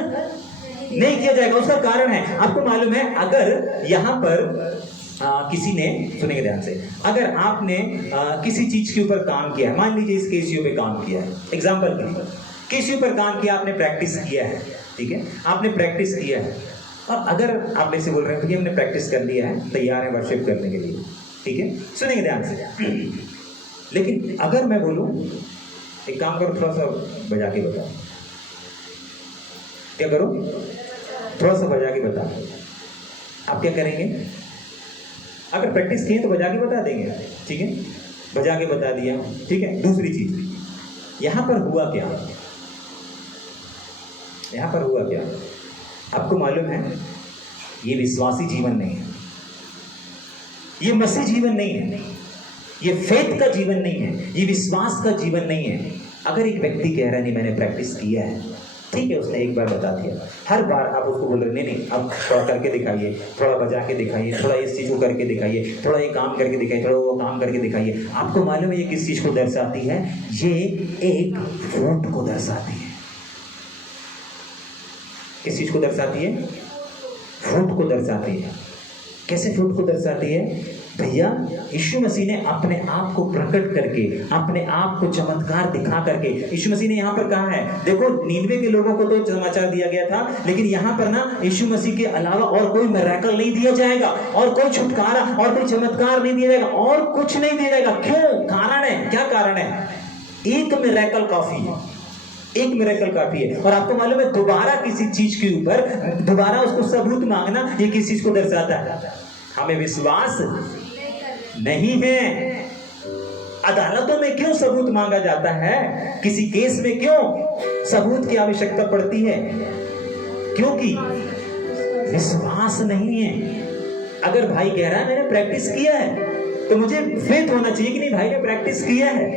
नहीं किया जाएगा। उसका कारण है, आपको मालूम है अगर यहाँ पर किसी ने, सुनेंगे ध्यान से, अगर आपने किसी चीज के ऊपर काम किया है, मान लीजिए इस केसीओ पे काम किया है, एग्जाम्पल के लिए केसीओ पर काम किया, आपने प्रैक्टिस किया है, ठीक है, आपने प्रैक्टिस किया है। और अगर आप मेरे से बोल रहे हैं कि हमने प्रैक्टिस कर लिया है, तैयार है वर्शिप करने के लिए, ठीक है, सुनेंगे ध्यान से। लेकिन अगर मैं बोलूं एक काम करो, थोड़ा सा बजा के बताओ, क्या करो? थोड़ा सा बजा के बताओ। आप क्या करेंगे? अगर प्रैक्टिस किए तो बजा के बता देंगे, ठीक है, बजा के बता दिया, ठीक है। दूसरी चीज, यहां पर हुआ क्या? यहां पर हुआ क्या? आपको मालूम है ये विश्वासी जीवन नहीं है, ये मसीह जीवन नहीं है, ये फेथ का जीवन नहीं है, ये विश्वास का जीवन नहीं है। अगर एक व्यक्ति कह रहा है नहीं मैंने प्रैक्टिस किया है, ठीक है, उसने एक बार बता दिया, हर बार आप उसको बोल रहे नहीं अब थोड़ा करके दिखाइए, थोड़ा बजा के दिखाइए, थोड़ा इस चीज को करके दिखाइए, थोड़ा ये काम करके दिखाइए, थोड़ा वो काम करके दिखाइए। आपको मालूम है ये किस चीज को दर्शाती है? ये एक फ्रूट को दर्शाती है। किस चीज को दर्शाती है? फ्रूट को दर्शाती है। कैसे फ्रूट को दर्शाती है? भैया यीशु मसीह ने अपने आप को प्रकट करके, अपने आप को चमत्कार दिखा करके, यीशु मसीह ने यहाँ पर कहा है, देखो 99 के लोगों को तो समाचार दिया गया था, लेकिन यहाँ पर ना यीशु मसीह के अलावा और कोई मिरेकल नहीं दिया जाएगा, और कोई छुटकारा और कोई चमत्कार नहीं दिया जाएगा, और कुछ नहीं दिया जाएगा। क्यों? कारण है, क्या कारण है? एक मिरेकल काफी है, एक मिरेकल काफी है। और आपको मालूम है दोबारा किसी चीज के ऊपर दोबारा उसको सबूत मांगना, ये किस चीज को दर्शाता है? हमें विश्वास नहीं है। अदालतों में क्यों सबूत मांगा जाता है? किसी केस में क्यों सबूत की आवश्यकता पड़ती है? क्योंकि विश्वास नहीं है। अगर भाई कह रहा है मैंने प्रैक्टिस किया है तो मुझे फेथ होना चाहिए कि नहीं भाई ने प्रैक्टिस किया है।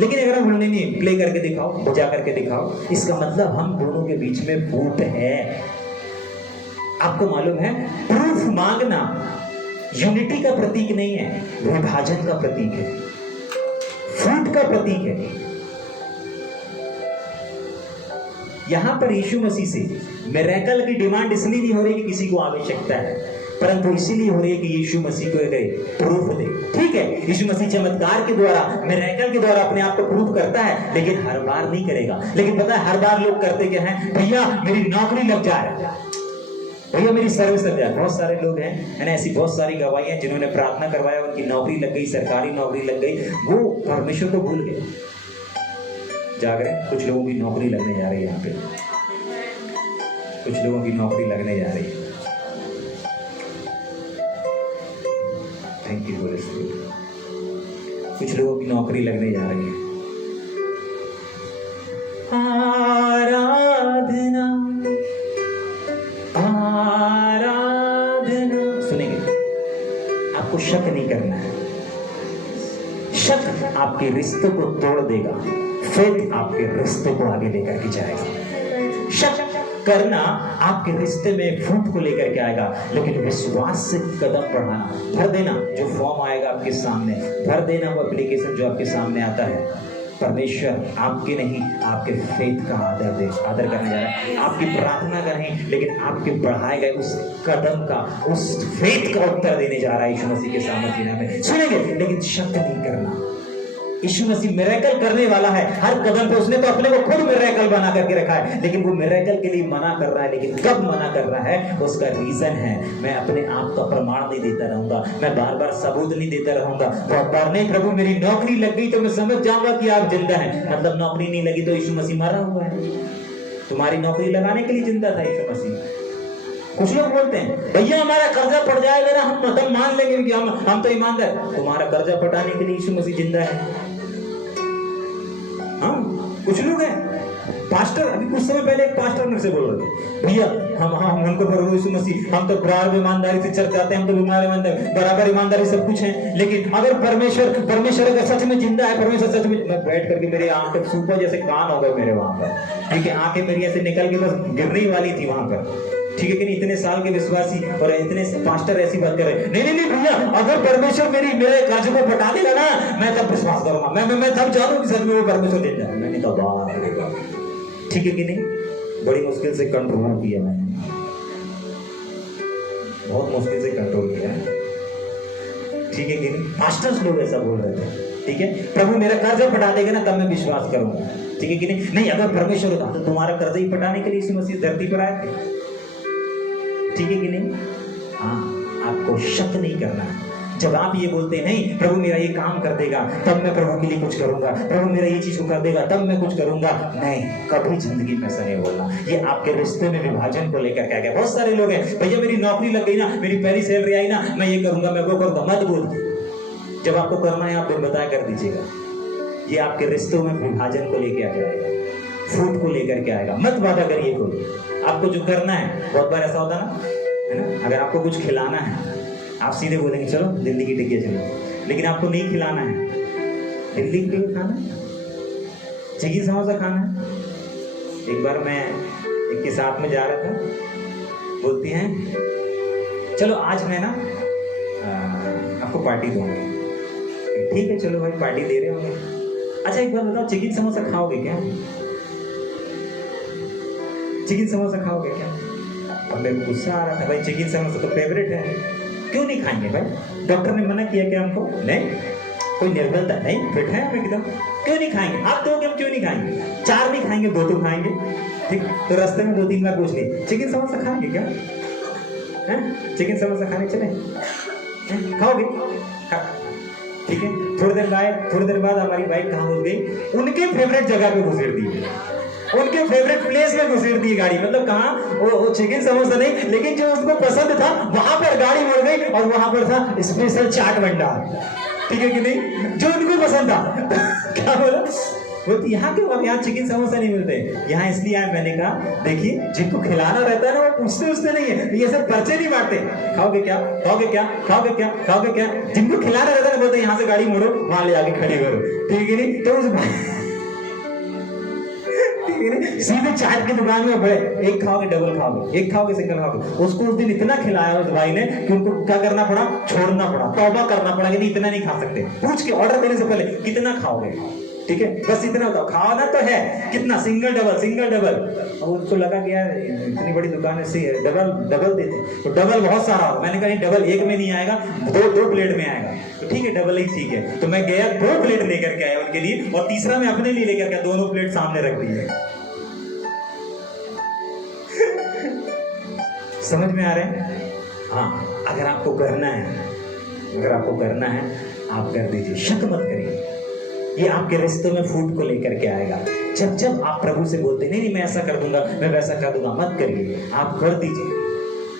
लेकिन अगर हम नहीं प्ले करके दिखाओ, बजा करके दिखाओ, इसका मतलब हम दोनों के बीच में फूट है। आपको मालूम है प्रूफ मांगना यूनिटी का प्रतीक नहीं है, विभाजन का प्रतीक है, फूट का प्रतीक है। यहां पर यीशु मसीह से मिरेकल की डिमांड इसलिए नहीं हो रही कि किसी को आवश्यकता है, परंतु इसीलिए हो रही है कि यीशु मसीह को प्रूफ दे। ठीक है, यीशु मसीह चमत्कार के द्वारा, मिरेकल के द्वारा अपने आप को प्रूफ करता है, लेकिन हर बार नहीं करेगा। लेकिन पता है हर बार लोग करते क्या है? भैया मेरी नौकरी लग जाए, भैया मेरी सर्विस लग जाए। बहुत सारे लोग हैं, है ना, ऐसी बहुत सारी गवाही हैं जिन्होंने प्रार्थना करवाया, उनकी नौकरी लग गई, सरकारी नौकरी लग गई, वो परमेश्वर को भूल गए। जाग रहे हैं, कुछ लोगों की नौकरी लगने जा रही है यहाँ पे, कुछ लोगों की नौकरी लगने जा रही है। Thank you Holi spirit. कुछ लोगों की नौकरी लगने जा रही है। आराधना आराधना, सुनेंगे, आपको शक नहीं करना है। शक आपके रिश्ते को तोड़ देगा, फेथ आपके रिश्ते को आगे लेकर के जाएगा। शक करना आपके रिश्ते में फूट को लेकर के आएगा, लेकिन विश्वास से कदम बढ़ाना, भर देना जो फॉर्म आएगा आपके सामने, भर देना वो एप्लीकेशन जो आपके सामने आता है। परमेश्वर आपके नहीं, आपके फेथ का आदर करने जा रहा है। आपकी प्रार्थना का नहीं, लेकिन आपके बढ़ाए गए उस कदम का, उस फेथ का उत्तर देने जा रहा है यीशु मसीह के सामने में। सुनेंगे, लेकिन शक नहीं करना। यीशु मसीह मिरेकल करने वाला है हर कदम पे। उसने तो अपने को खुद मिरेकल बना करके रखा है, लेकिन वो मिरेकल के लिए मना कर रहा है। लेकिन कब मना कर रहा है, उसका रीजन है। मैं अपने आप का प्रमाण नहीं देता रहूंगा, मैं बार बार सबूत नहीं देता रहूंगा। बहुत बार नहीं, प्रभु मेरी नौकरी लग गई तो मैं समझ जाऊंगा कि आप जिंदा हैं। मतलब नौकरी नहीं लगी तो यीशु मसीह मरा हुआ है। तुम्हारी नौकरी लगाने के लिए जिंदा था यीशु मसीह। कुछ लोग बोलते हैं भैया हमारा कर्जा पड़ जाएगा ना, हम मतलब मान लेंगे कि हम तो ईमानदार। तुम्हारा कर्जा पटाने के लिए यीशु मसीह जिंदा है। हाँ, कुछ लोग हैं पास्टर, अभी कुछ समय पहले एक पास्टर मेरे से बोल रहे थे, भैया हम उनको प्रभु यीशु मसीह, हम तो बराबर ईमानदारी से चर्च जाते हैं, हम तो बराबर ईमानदारी सब कुछ है। लेकिन अगर परमेश्वर अगर सच में जिंदा है, परमेश्वर सच में, मैं बैठ करके मेरे आंखें सुपर जैसे कान हो गए मेरे वहां पर, ठीक है, आंखें मेरी ऐसे निकल के बस गिरने वाली थी वहां पर, ठीक है कि नहीं। इतने साल के विश्वासी और इतने पास्टर ऐसी बात कर रहे हैं, नहीं भैया, अगर परमेश्वर मेरे कर्ज को बता देगा ना, मैं तब विश्वास करूंगा, मैं तब जानू कि सच में वो परमेश्वर देता है। मैंने कहा बात, ठीक है कि नहीं। बड़ी मुश्किल से कंट्रोल किया मैंने, बहुत मुश्किल से कंट्रोल किया, ठीक है कि नहीं। पास्टर्स लोग ऐसा बोल रहे थे, ठीक है, प्रभु मेरा कर्ज पटा देगा ना तब मैं विश्वास करूंगा, ठीक है कि नहीं। नहीं, अगर परमेश्वर होता तो तुम्हारा कर्ज ही पटाने के लिए यीशु मसीह धरती पर आए थे, ठीक है कि नहीं। हाँ, आपको शक नहीं करना है। जब आप ये बोलते हैं नहीं प्रभु मेरा ये काम कर देगा तब मैं प्रभु के लिए कुछ करूंगा, प्रभु मेरा ये चीज को कर देगा तब मैं कुछ करूंगा, नहीं, कभी जिंदगी में ऐसा नहीं बोलना। ये आपके रिश्ते में विभाजन को लेकर के आ गया। बहुत सारे लोग हैं, भैया मेरी नौकरी लग गई ना, मेरी पहली सैलरी आई ना, मैं ये करूंगा, मैं वो करूंगा। मत बोल, जब आपको करना है आप बताया कर दीजिएगा। ये आपके रिश्तों में विभाजन को लेकर आ जाएगा, फूट को लेकर के आएगा। मत वादा करिए कोई, आपको जो करना है। बहुत बार ऐसा होता है ना, अगर आपको कुछ खिलाना है आप सीधे बोलेंगे चलो दिल्ली की टिक्की चलो, लेकिन आपको नहीं खिलाना है, दिल्ली की टिक्की खाना है, चिकन समोसा खाना है। एक बार मैं एक के साथ में जा रहा था, बोलती हैं चलो आज मैं ना आपको पार्टी दूंगी। ठीक है चलो भाई, पार्टी दे रहे होंगे। अच्छा एक बार बताओ, चिकन समोसा खाओगे क्या? चिकन समोसा खाओगे क्या? अब मेरे को गुस्सा आ रहा था, भाई चिकन समोसा तो फेवरेट है, क्यों नहीं खाएंगे भाई? डॉक्टर ने मना किया क्या हमको? नहीं, कोई निर्बलता नहीं, फिट है एकदम, क्यों नहीं खाएंगे? आप दो हम क्यों नहीं खाएंगे? 4 नहीं खाएंगे, 2 तो खाएंगे, ठीक। तो रास्ते में 2-3 बार पूछ ली, चिकन समोसा खाएंगे क्या? चिकन समोसा खाने चले, खाओगे? ठीक है। थोड़ी देर बाद हमारी बाइक कहाँ घुस गई? उनके फेवरेट जगह पे घुसेड़ दी, उनके फेवरेट प्लेस में घुसेड़ दी गाड़ी। मतलब कहाँ, वो चिकन समोसा नहीं, लेकिन जो उसको पसंद था वहां पर गाड़ी मुड़ गई और वहां पर था स्पेशल चाट भंडार, ठीक है कि नहीं, जो उनको पसंद था। क्या बोला वो, यहाँ के वक्त यहाँ चिकन समोसा नहीं मिलते, यहाँ इसलिए आए। मैंने कहा देखिए, जिनको खिलाना रहता है ना वो पूछते नहीं है, ये सब पर्चे नहीं बांटते, खाओगे क्या, खाओगे क्या, खाओगे क्या, खाओगे क्या। जिनको खिलाना रहता है ना बोलते यहाँ से गाड़ी मोड़ो, वहां ले आके खड़ी करो, ठीक है नहीं। तो उस सीधे चाट की दुकान में बड़े, एक खाओगे डबल खाओगे, एक खाओगे सिंगल खाओगे। उसको उस दिन इतना खिलाया उस भाई ने कि उनको क्या करना पड़ा, छोड़ना पड़ा, तौबा करना पड़ा कि नहीं इतना नहीं खा सकते। पूछ के ऑर्डर देने से पहले कितना खाओगे, ठीक है, बस इतना बताओ, खाना तो है कितना, सिंगल डबल। और उसको लगा कि यार इतनी बड़ी दुकान है, डबल देते तो डबल बहुत सारा होगा। मैंने कहा डबल एक में नहीं आएगा, दो प्लेट में आएगा, तो ठीक है डबल ही ठीक है। तो मैं गया 2 प्लेट लेकर के आया उनके लिए, और तीसरा मैं अपने लिए लेकर गया, दोनों प्लेट सामने रख दी है। समझ में आ रहे हैं? हाँ, अगर आपको करना है आप कर दीजिए, शक मत करिए। ये आपके रिश्तों में फूट को लेकर के आएगा। जब आप प्रभु से बोलते नहीं मैं ऐसा कर दूंगा, मैं वैसा कर दूंगा, मत करिए, आप कर दीजिए,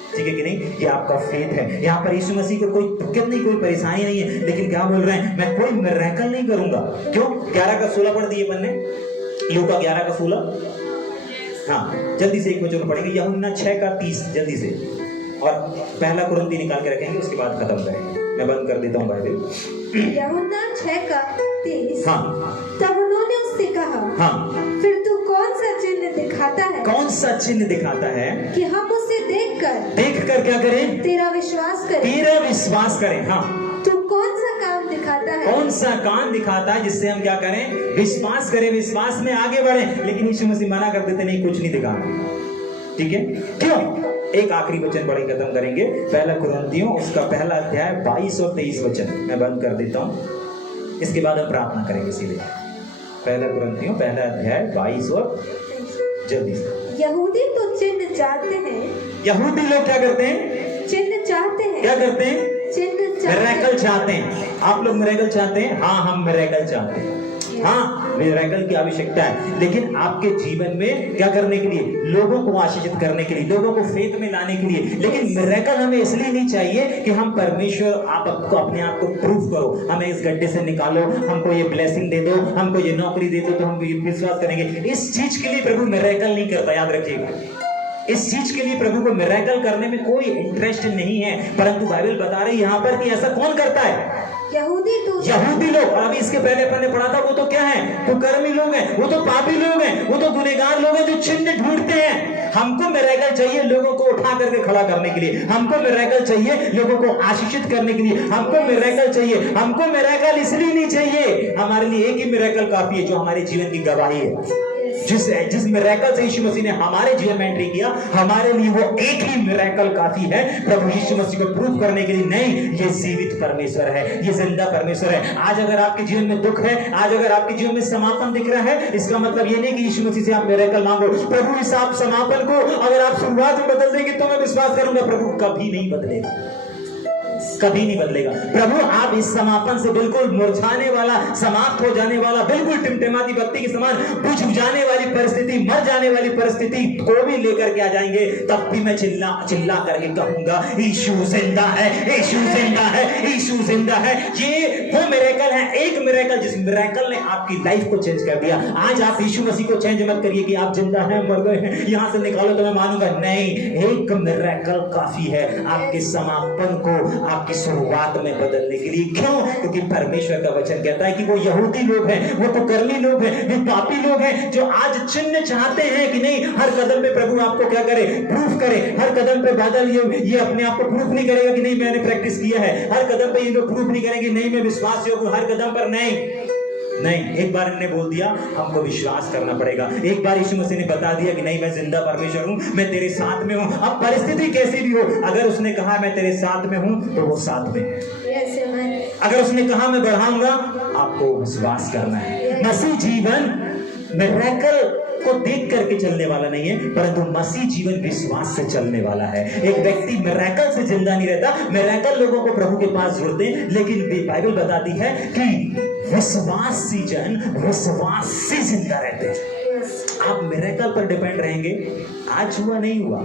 ठीक है कि नहीं? ये आपका फेथ है। यहाँ पर यीशु मसीह को कोई दिक्कत नहीं, कोई परेशानी नहीं है, लेकिन क्या बोल रहे हैं? मैं कोई मिरेकल नहीं करूंगा। क्यों? 11:16 पढ़ दिए अपन ने, लूका 11:16। हाँ, जल्दी से एक वचन पढ़ेंगे, यूहन्ना 6:30 जल्दी से, और पहला कुरिन्थी निकाल के रखेंगे, उसके बाद खत्म करेंगे। मैं बंद कर देता हूँ बाइबल। यूहन्ना 6:30। हाँ, तब उन्होंने उससे कहा, हाँ, फिर तू कौन सा चिन्ह दिखाता है? कौन सा चिन्ह दिखाता है कि हम उसे देख कर क्या करें? तेरा विश्वास करें। तेरा विश्वास करें। हाँ, तू कौन सा काम दिखाता है? कौन सा काम दिखाता है जिससे हम क्या करें? विश्वास करें, विश्वास में आगे बढ़े। लेकिन यीशु मसीह मना कर देते, नहीं, कुछ नहीं दिखाना, ठीक है? क्यों? एक आखिरी वचन पढ़े खत्म करेंगे, पहला कुरिन्थियों उसका पहला अध्याय 22 और 23 वचन मैं बंद कर देता हूँ, इसके बाद हम प्रार्थना करेंगे सीधे। पहला कुरिन्थियों पहला अध्याय 22 और जल्दी से। यहूदी तो चिन्ह चाहते हैं। यहूदी लोग क्या करते हैं? चिन्ह चाहते हैं। क्या करते हैं? चिन्ह मिरेकल चाहते हैं। आप लोग मिरेकल चाहते हैं? हाँ, हम मिरेकल चाहते हैं। हाँ, मिरेकल की आवश्यकता है, लेकिन आपके जीवन में क्या करने के लिए? लोगों को आशीषित करने के लिए, लोगों को फेथ में लाने के लिए। लेकिन मिरेकल हमें इसलिए नहीं चाहिए कि हम परमेश्वर आपको अपने आप को प्रूफ करो, हमें इस गड्ढे से निकालो, हमको ये ब्लेसिंग दे दो, हमको ये नौकरी दे दो तो हम विश्वास करेंगे। इस चीज के लिए प्रभु मिरेकल नहीं करता, याद रखिएगा। इस चीज के लिए प्रभु को मिरेकल करने में कोई इंटरेस्ट नहीं है, परंतु बाइबल बता रही है यहाँ पर कि ऐसा कौन करता है? यहूदी लोग। और अभी इसके पहले अपन ने पढ़ा था, वो तो क्या है? कुकर्मी लोग हैं, वो तो पापी लोग हैं, वो तो गुनहगार लोग हैं जो चिन्ह ढूंढते हैं। हमको मिरेकल चाहिए लोगों को उठा करके खड़ा करने के लिए, हमको मिरेकल चाहिए लोगों को आशीषित करने के लिए, हमको मिरेकल चाहिए। हमको मिरेकल इसलिए नहीं चाहिए, हमारे लिए एक ही मिरेकल काफी है जो हमारे जीवन की गवाही है। जिस मिरेकल से यीशु मसीह ने हमारे जीवन में एंट्री किया, हमारे लिए वो एक ही मिरेकल काफी है प्रभु यीशु मसीह को प्रूव करने के लिए। नहीं, ये जीवित परमेश्वर है, ये जिंदा परमेश्वर है। आज अगर आपके जीवन में दुख है, आज अगर आपके जीवन में समापन दिख रहा है, इसका मतलब ये नहीं कि यीशु मसीह से आप मिरेकल मांगो। प्रभु इस आप समापन को अगर आप शुरुआत में बदल देंगे तो मैं विश्वास करूंगा प्रभु कभी नहीं बदलेगा, कभी नहीं बदलेगा। प्रभु आप इस समापन से बिल्कुल मुरझाने वाला, समाप्त हो जाने वाला, बिल्कुल टिमटिमाती बत्ती के समान बुझ जाने वाली परिस्थिति, मर जाने वाली परिस्थिति को भी लेकर के आ जाएंगे, तब भी मैं चिल्ला करके कहूंगा यीशु जिंदा है, यीशु जिंदा है, यीशु जिंदा है। ये वो मिरेकल है, एक मिरेकल जिस मिरेकल ने आपकी लाइफ को चेंज कर दिया। आज आप यीशु मसीह को चेंज मत करिए कि आप जिंदा हैं, मर गए हैं, यहां से निकालो तो मैं मानूंगा। नहीं, एक मिरेकल काफी है आपके समापन को, आपकी शुरुआत में बदलने के लिए। क्यों? क्योंकि परमेश्वर का वचन कहता है कि वो यहूदी लोग हैं, वो कुकर्मी लोग हैं, वो पापी लोग हैं जो आज चिन्ह चाहते हैं कि नहीं, हर कदम पे प्रभु आपको क्या करे? प्रूफ करे। हर कदम पे बादल ये अपने आप को प्रूफ नहीं करेगा कि नहीं मैंने प्रैक्टिस किया है। हर कदम पे ये लोग प्रूफ नहीं करेंगे नहीं मैं विश्वास योग्य हूं। हर कदम पर नहीं, एक बार इन्होंने बोल दिया, हमको विश्वास करना पड़ेगा। एक बार यीशु मसीह ने बता दिया कि नहीं मैं जिंदा परमेश्वर हूं, मैं तेरे साथ में हूं। अब परिस्थिति कैसी भी हो, अगर उसने कहा मैं तेरे साथ में हूं तो वो साथ में है। अगर उसने कहा मैं बढ़ाऊंगा, आपको विश्वास करना है। मसीह जीवन मिरेकल को देख करके चलने वाला नहीं है, परंतु मसीह जीवन विश्वास से चलने वाला है। एक व्यक्ति मिरेकल से जिंदा नहीं रहता। मिरेकल लोगों को प्रभु के पास जोड़ते हैं, लेकिन बाइबल बताती है कि विश्वासी जन विश्वास से जिंदा रहते हैं। आप मिरेकल पर डिपेंड रहेंगे, आज हुआ नहीं हुआ,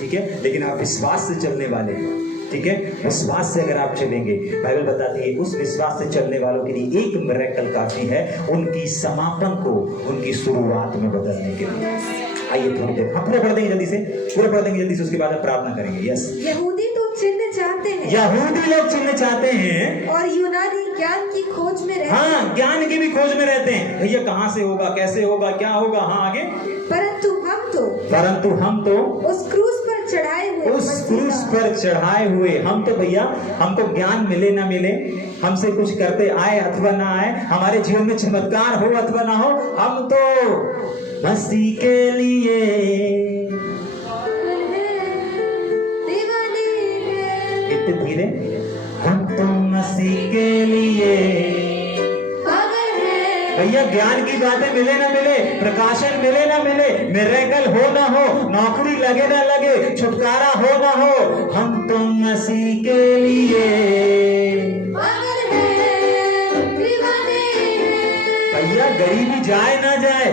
ठीक है, लेकिन आप विश्वास से चलने वाले, ठीक है, विश्वास से अगर आप चलेंगे, बाइबल बताती है उस विश्वास से चलने वालों के लिए एक मिरेकल काफी है उनकी समापन को उनकी शुरुआत में बदलने के लिए। आइए थोड़ी देर पूरा पढ़ देंगे जल्दी से, पूरा पढ़ देंगे जल्दी से, उसके बाद आप प्रार्थना करेंगे। यस, यहूदी तो चिन्ह चाहते हैं, यहूदी लोग चिन्ह चाहते हैं, और यूनानी ज्ञान की खोज में रहते हैं। हाँ, ज्ञान की भी खोज में रहते हैं, भैया कहाँ से होगा, कैसे होगा, क्या होगा। हाँ, आगे। परंतु हम तो उस क्रूस पर चढ़ाए हुए, हम तो भैया, हमको ज्ञान मिले ना मिले, हमसे कुछ करते आए अथवा ना आए, हमारे जीवन में चमत्कार हो अथवा ना हो, हम तो मसीह के लिए इतने धीरे, हम तो मसीह के लिए भैया ज्ञान की बातें मिले ना मिले, प्रकाशन मिले ना मिले, मिरेकल हो ना हो, नौकरी लगे ना लगे, छुटकारा हो ना हो, हम तो मसीह के लिए भैया गरीबी जाए ना जाए,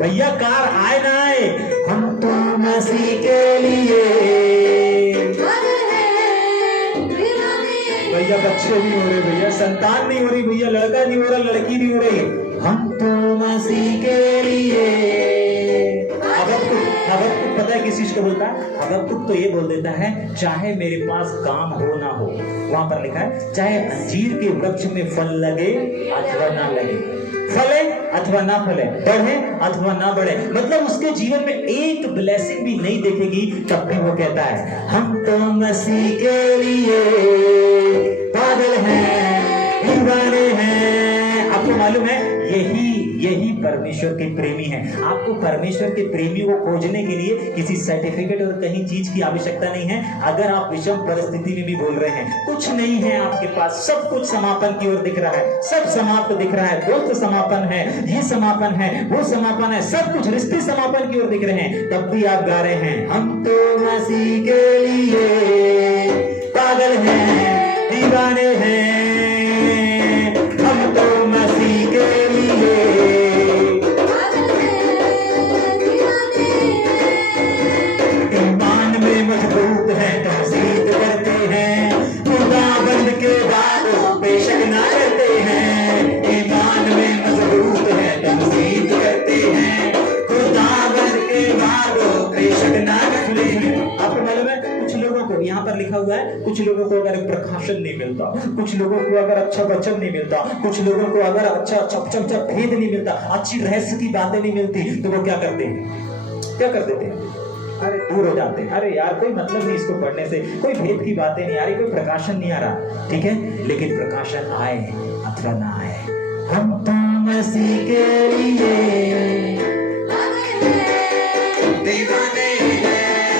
भैया कार आए ना आए, हम तो मसीह के लिए। भैया बच्चे नहीं हो रहे, भैया संतान नहीं हो रही, भैया लड़का नहीं हो रहा, लड़की नहीं हो रही, हम तो मसीह के लिए। हबक्कुक पता है किस चीज को बोलता है? हबक्कुक तो ये बोल देता है चाहे मेरे पास काम हो ना हो, वहां पर लिखा है चाहे अंजीर के वृक्ष में फल लगे अथवा ना लगे, फले अथवा ना फले, बढ़े अथवा ना बढ़े, मतलब उसके जीवन में एक ब्लेसिंग भी नहीं देखेगी, तब भी वो कहता है हम तो मसीह के लिए पागल हैं, दीवाने हैं। आपको मालूम है यही परमेश्वर के प्रेमी हैं। आपको परमेश्वर के प्रेमी को खोजने के लिए किसी सर्टिफिकेट और कहीं चीज की आवश्यकता नहीं है। अगर आप विषम परिस्थिति में भी बोल रहे हैं, कुछ नहीं है आपके पास, सब कुछ समापन की ओर दिख रहा है, सब समाप्त दिख रहा है, दोस्त समापन है, ये समापन है, वो समापन है, सब कुछ रिश्ते समापन की ओर दिख रहे हैं, तब भी आप गा रहे हैं हम तो मसीह के लिए पागल हैं, दीवाने हैं, हम तो मसीह के लिए। ईमान में मजबूत है, तहसीद करते हैं, खुदाबंद के बातों पे शक ना करते हैं। ईमान में मजबूत है, तहसीद करते हैं, खुदाबंद के बातों पे शक ना करते हैं। आपको मालूम है कुछ लोगों को यहाँ पर लिखा हुआ है, कुछ लोगों को अगर प्रकाशन नहीं मिलता, कुछ लोगों को अगर अच्छा वचन नहीं मिलता, कुछ लोगों को अगर अच्छा भेद नहीं मिलता, अच्छी रहस्य की बातें नहीं मिलती, तो वो क्या करते हैं? क्या कर देते हैं? अरे दूर हो जाते हैं, अरे यार कोई मतलब नहीं इसको पढ़ने से, कोई भेद की बातें नहीं आ रही, कोई प्रकाशन नहीं आ रहा, ठीक है, लेकिन प्रकाशन आए अथवा ना आए, हम तो मसीह के लिए दीवाने हैं।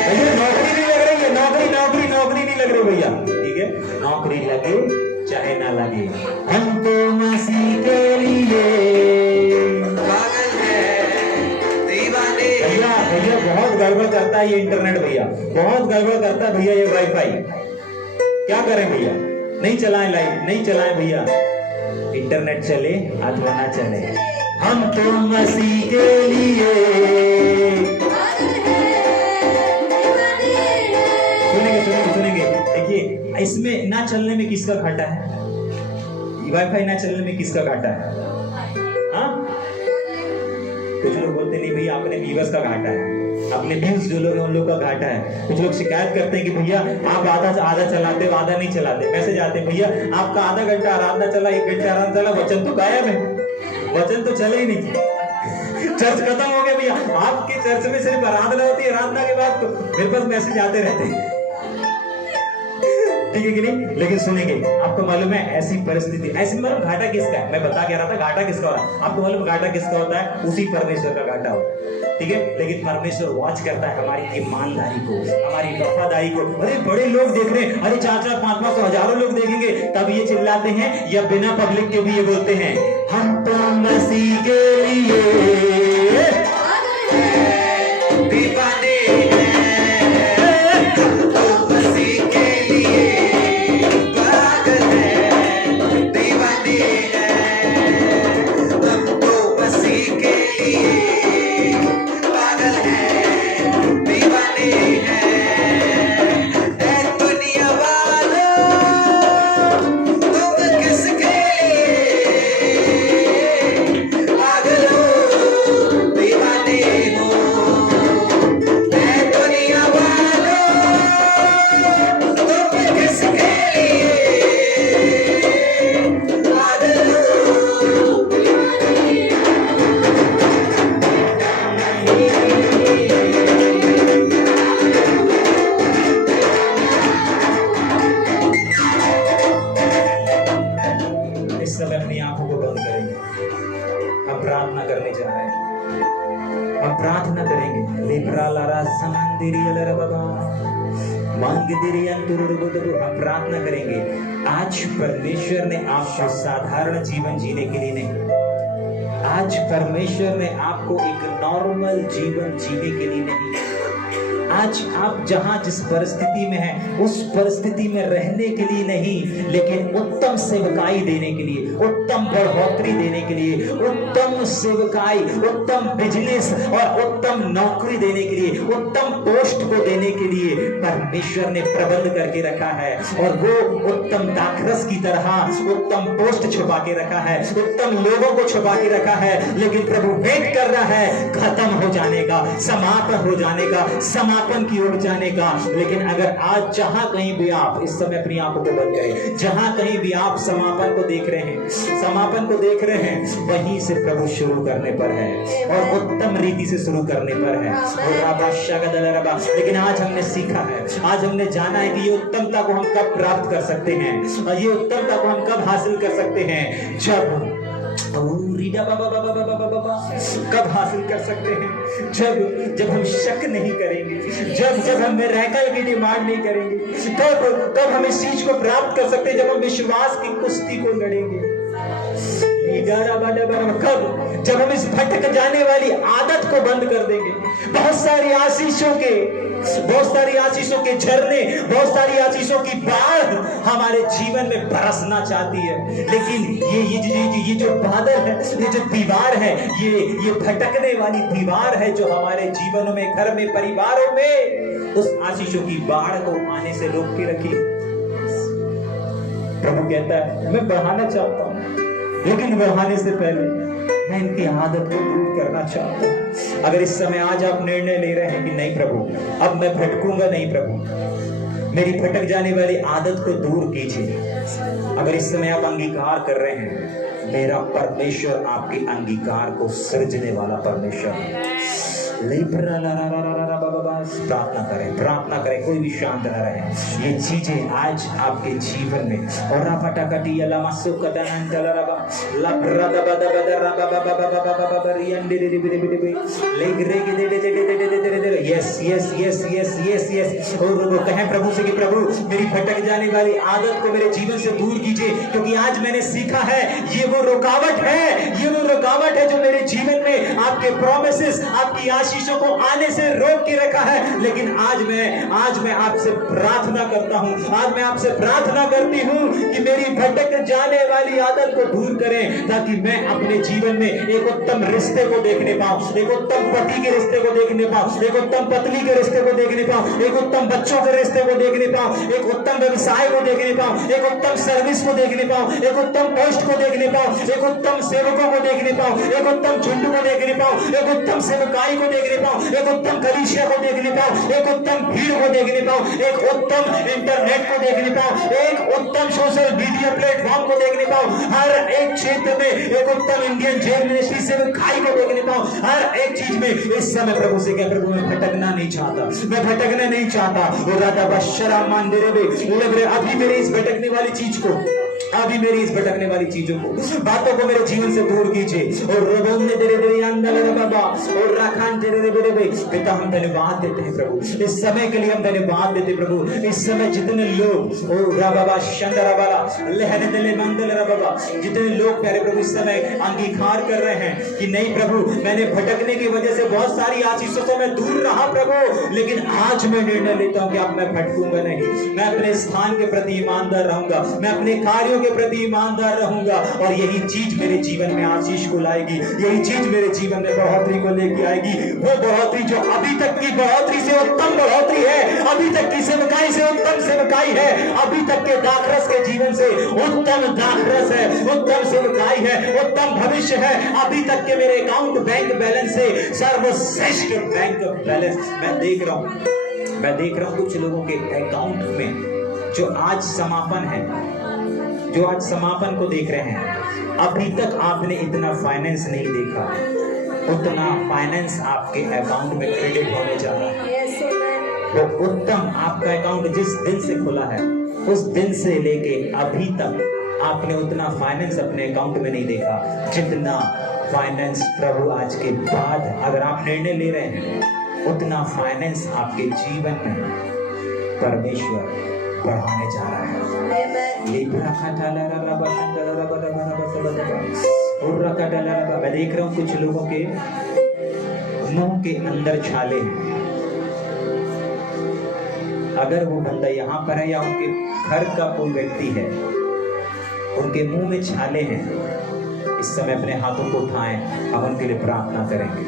भैया नौकरी नहीं लग रही है, नौकरी नहीं लग रही भैया, ठीक है, नौकरी लगे चाहे ना लगे, हम तो मसीह के लिए पागल हैं, दीवाने। भैया बहुत गड़बड़ करता है ये इंटरनेट, भैया बहुत गड़बड़ करता है भैया ये वाईफाई, क्या करें भैया? नहीं चलाएं लाइव, नहीं चलाएं भैया, इंटरनेट चले अथवा ना चले, हम तो मसीह के लिए। सुनेंगे देखिए, इसमें ना चलने में किसका घाटा है? वाईफाई ना चलने में किसका घाटा है? हाँ, कुछ लोग बोलते नहीं भैया अपने व्यूअर्स का घाटा है, अपने व्यूज जो लोग हैं उन लोग का घाटा है। कुछ लोग शिकायत करते हैं कि भैया आप आधा चलाते हो, आधा नहीं चलाते, मैसेज आते हैं भैया आपका आधा घंटा आराधना चला, 1 घंटा आराधना चला, वचन तो गायब है, वचन तो चले ही नहीं, चर्च खत्म हो गया भैया। आपके चर्च में सिर्फ आराधना होती है, आराधना के बाद तो मेरे पास मैसेज आते रहते हैं, ठीक है कि नहीं? लेकिन सुनेंगे, आपको मालूम है ऐसी परिस्थिति, ऐसी मालूम घाटा किसका है? मैं बता के रहा था घाटा किसका हो रहा है, आपको मालूम घाटा किसका होता है? उसी परमेश्वर का घाटा होता है, ठीक है। लेकिन परमेश्वर वॉच करता है हमारी ईमानदारी को, हमारी वफादारी को। अरे बड़े लोग देख रहे हैं, अरे 4-4, 5-5 हजारों लोग देखेंगे, तब ये चिल्लाते हैं, या बिना पब्लिक के भी ये बोलते हैं हम तो मसीह के लिए दीवाने हम प्रार्थना करेंगे। आज परमेश्वर ने आपको साधारण जीवन जीने के लिए नहीं, आज परमेश्वर ने आपको एक नॉर्मल जीवन जीने के लिए नहीं, आज आप जहां जिस परिस्थिति में हैं उस परिस्थिति में रहने के लिए नहीं, लेकिन उत्तम सेवकाई देने के लिए, उत्तम बढ़ोतरी देने के लिए, उत्तम सेवकाई, उत्तम बिजनेस और उत्तम नौकरी देने के लिए, उत्तम पोस्ट को देने के लिए परमेश्वर ने प्रबंध करके रखा है। और वो उत्तम दाखरस की तरह उत्तम पोस्ट छुपा के रखा है, उत्तम लोगों को छुपा के रखा है। लेकिन प्रभु वेट कर रहा है खत्म हो जाने का, समापन हो जाने का, समापन की ओर जाने का। लेकिन अगर आज जहां कहीं भी आप इस समय अपनी आंखों को बंद करें, जहां कहीं भी आप समापन को देख रहे हैं, समापन को देख रहे हैं, वहीं से प्रभु शुरू करने पर है और उत्तम रीति से शुरू करने पर है। लेकिन आज हमने सीखा है, आज हमने जाना है कि ये उत्तमता को हम कब प्राप्त कर सकते हैं और ये उत्तमता को हम कब हासिल कर सकते हैं, कब हासिल कर सकते हैं, जब हम शक नहीं करेंगे, जब हम मिरेकल की डिमांड नहीं करेंगे, तब हम इस चीज को प्राप्त कर सकते हैं, जब हम विश्वास की कुश्ती को लड़ेंगे। कब? जब हम इस भटक जाने वाली आदत को बंद कर देंगे। बहुत सारी आशीषों के झरने, बहुत सारी आशीषों की बाढ़ हमारे जीवन में बरसना चाहती है, लेकिन ये जो बादल है, ये जो दीवार है, ये भटकने वाली दीवार है जो हमारे जीवनों में, घर में, परिवारों में उस आशीषों की बाढ़ को आने से रोक के रखी। प्रभु कहता है मैं बढ़ाना चाहता हूं, लेकिन बढ़ाने से पहले मैं इनकी आदत को दूर करना चाहता हूं। अगर इस समय आज आप निर्णय ले रहे हैं कि नहीं प्रभु, अब मैं भटकूंगा नहीं प्रभु, मेरी भटक जाने वाली आदत को दूर कीजिए। अगर इस समय आप अंगीकार कर रहे हैं, मेरा परमेश्वर आपके अंगीकार को सृजने वाला परमेश्वर है। प्रार्थना करें, कोई भी शांत न रहे। ये चीजें आज आपके जीवन में और कहें प्रभु से कि प्रभु मेरी भटक जाने वाली आदत को मेरे जीवन से दूर कीजिए, क्योंकि आज मैंने सीखा है ये वो रुकावट है जो मेरे जीवन में आपके प्रोमिसेस, आपकी आशीषों को आने से रोक के रखा है। लेकिन आज मैं आपसे प्रार्थना करता हूं, आज मैं आपसे प्रार्थना करती हूं कि मेरी भटक जाने वाली आदत को दूर करें, ताकि मैं अपने जीवन में एक उत्तम रिश्ते को देखने पाऊं, एक उत्तम पति के रिश्ते को देखने पाऊं, एक उत्तम पत्नी के रिश्ते को देखने पाऊं, एक उत्तम बच्चों के रिश्ते को देखने पाऊं, एक उत्तम व्यवसाय को देखने पाऊं, एक उत्तम सर्विस को देखने पाऊं, एक उत्तम पोस्ट को देखने पाऊं, एक उत्तम सेवकों को देखने पाऊं, एक उत्तम झुंड को देखने पाऊं, एक उत्तम सेवकाई को देखने पाऊं, एक उत्तम कलीसिया को देखने पाऊं, एक उत्तम भीड़ को देखने पाऊं, एक उत्तम इंटरनेट को देखने पाऊं, एक उत्तम सोशल मीडिया प्लेटफॉर्म को देखने पाऊं, हर एक क्षेत्र में एक उत्तम इंडियन जेल मिनिस्ट्री सेवकाई को देखने पाऊं, हर एक चीज में। इस समय प्रभु से कह, प्रभु मैं भटकना नहीं चाहता, मैं भटकना नहीं चाहता। अभी मेरी इस भटकने वाली चीज को, अभी मेरी इस भटकने वाली चीजों को, बातों को मेरे जीवन से दूर कीजिए। और पिता हम धन्यवाद देते हैं प्रभु, इस समय के लिए हम धन्यवाद देते प्रभु। इस समय जितने लोग जितने लोग प्यारे प्रभु इस समय अंगीकार कर रहे हैं कि नहीं प्रभु, मैंने भटकने की वजह से बहुत सारी आशीषों से मैं दूर रहा प्रभु, लेकिन आज मैं निर्णय लेता हूं कि अब मैं भटकूंगा नहीं, मैं अपने स्थान के प्रति ईमानदार रहूंगा, मैं अपने कार्यों के प्रति ईमानदार रहूंगा, और यही चीज मेरे जीवन में आशीष को लाएगी, यही चीज मेरे जीवन में बढ़ोतरी को लेके आएगी। वो बढ़ोतरी जो अभी तक की बढ़ोतरी से उत्तम बढ़ोतरी है, अभी तक की सेवकाई से उत्तम सेवकाई है, अभी तक के दाखरस के जीवन से उत्तम दाखरस है, उत्तम सेवकाई है, उत्तम भविष्य है। अभी तक के मेरे अकाउंट बैंक बैलेंस से सर्वश्रेष्ठ बैंक बैलेंस मैं देख रहा हूं कुछ लोगों के अकाउंट में जो आज समापन है, जो आज समापन को देख रहे हैं। अभी तक आपने इतना फाइनेंस नहीं देखा, उतना फाइनेंस आपके अकाउंट में क्रेडिट होने जा रहा है। वो उत्तम आपका अकाउंट जिस दिन से खुला है, उस दिन से लेके अभी तक आपने उतना फाइनेंस अपने अकाउंट में नहीं देखा जितना फाइनेंस प्रभु आज के बाद, अगर आप निर्णय ले रहे हैं, उतना फाइनेंस आपके जीवन में परमेश्वर बढ़ाने जा रहा है। और रखा डाला लगा। मैं देख रहा हूँ कुछ लोगों के मुंह के अंदर छाले हैं। अगर वो बंदा यहाँ पर है या उनके घर का कोई व्यक्ति है, उनके मुंह में छाले हैं, इस समय अपने हाथों को उठाएं, हम उनके लिए प्रार्थना करेंगे।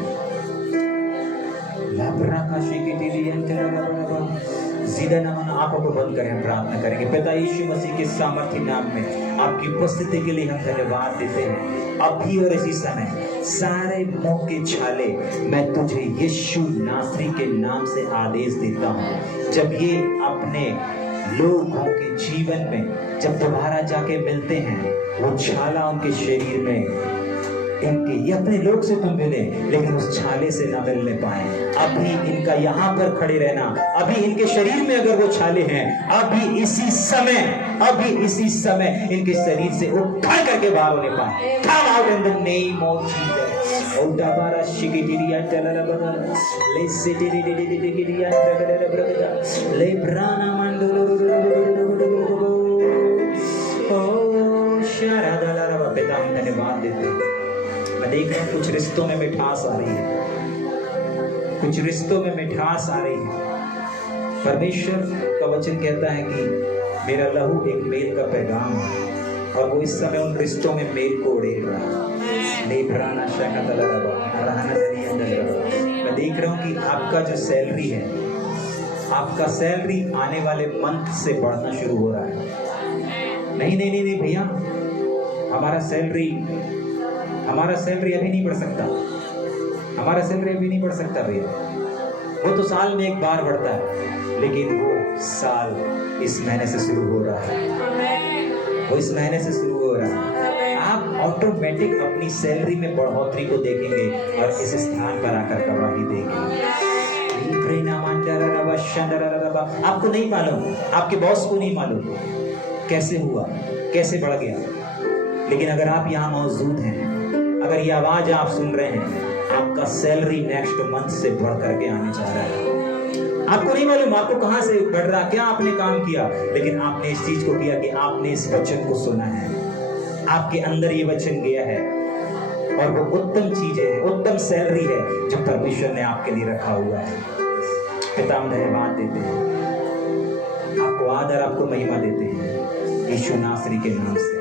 आंखों को बंद करें, प्रार्थना करेंगे। पिता यीशु मसीह के सामर्थ्य नाम में आपकी उपस्थिति के लिए हम धन्यवाद देते हैं। अभी और इसी समय सारे मुंह के छाले मैं तुझे यीशु नासरी के नाम से आदेश देता हूँ। जब ये अपने लोगों के जीवन में जब दोबारा जाके मिलते हैं, वो छाला उनके शरीर में इनके, ये अपने लोग से तो मिले लेकिन उस छाले से ना मिलने पाए। अभी इनका यहाँ पर खड़े रहना, अभी इनके शरीर में अगर वो छाले हैं, अभी इसी समय इनके शरीर से वो उखाड़ करके बाहर होने पाए। Come out in the name of Jesus। ओटाबारा शिकिटिरिया टलरबगा ले सिटिरिडिडिडिडिडिया टगडरबगा ले ब्राना मंडलो ओ शरादलरबा। पिता हम धन्यवाद देते हैं। मैं देख रहा हूँ कुछ रिश्तों में मिठास आ रही है, कुछ रिश्तों में मिठास आ रही है। परमेश्वर का वचन कहता है कि मेरा लहू एक मेल का पैगाम है, और वो इस समय उन रिश्तों में मेल को उड़ेल रहा है। मैं देख रहा हूँ कि आपका जो सैलरी है, आपका सैलरी आने वाले मंथ से बढ़ना शुरू हो रहा है। नहीं भैया, हमारा सैलरी अभी नहीं बढ़ सकता, हमारा सैलरी अभी नहीं बढ़ सकता भैया। वो तो साल में एक बार बढ़ता है, लेकिन वो साल इस महीने से शुरू हो रहा है, वो इस महीने से शुरू हो रहा है। आप ऑटोमेटिक अपनी सैलरी में बढ़ोतरी को देखेंगे और इस स्थान पर आकर गवाही देंगे। आपको नहीं मालूम, आपके बॉस को नहीं मालूम कैसे हुआ, कैसे बढ़ गया, लेकिन अगर आप यहाँ मौजूद हैं, अगर ये आवाज आप सुन रहे हैं, आपका सैलरी नेक्स्ट मंथ से बढ़ करके आने जा रहा है। आपको नहीं मालूम आपको कहां से बढ़ रहा, क्या आपने काम किया, लेकिन आपने इस चीज को किया कि आपने इस वचन को सुना है, आपके अंदर ये वचन गया है, और वो उत्तम चीज है, उत्तम सैलरी है जो परमेश्वर ने आपके लिए रखा हुआ है। पिता हम धन्यवाद देते हैं, आपको आदर, आपको महिमा देते हैं यीशु नासरी के नाम से,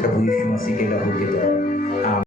प्रभु यीशु मसीह के लहू के द्वारा।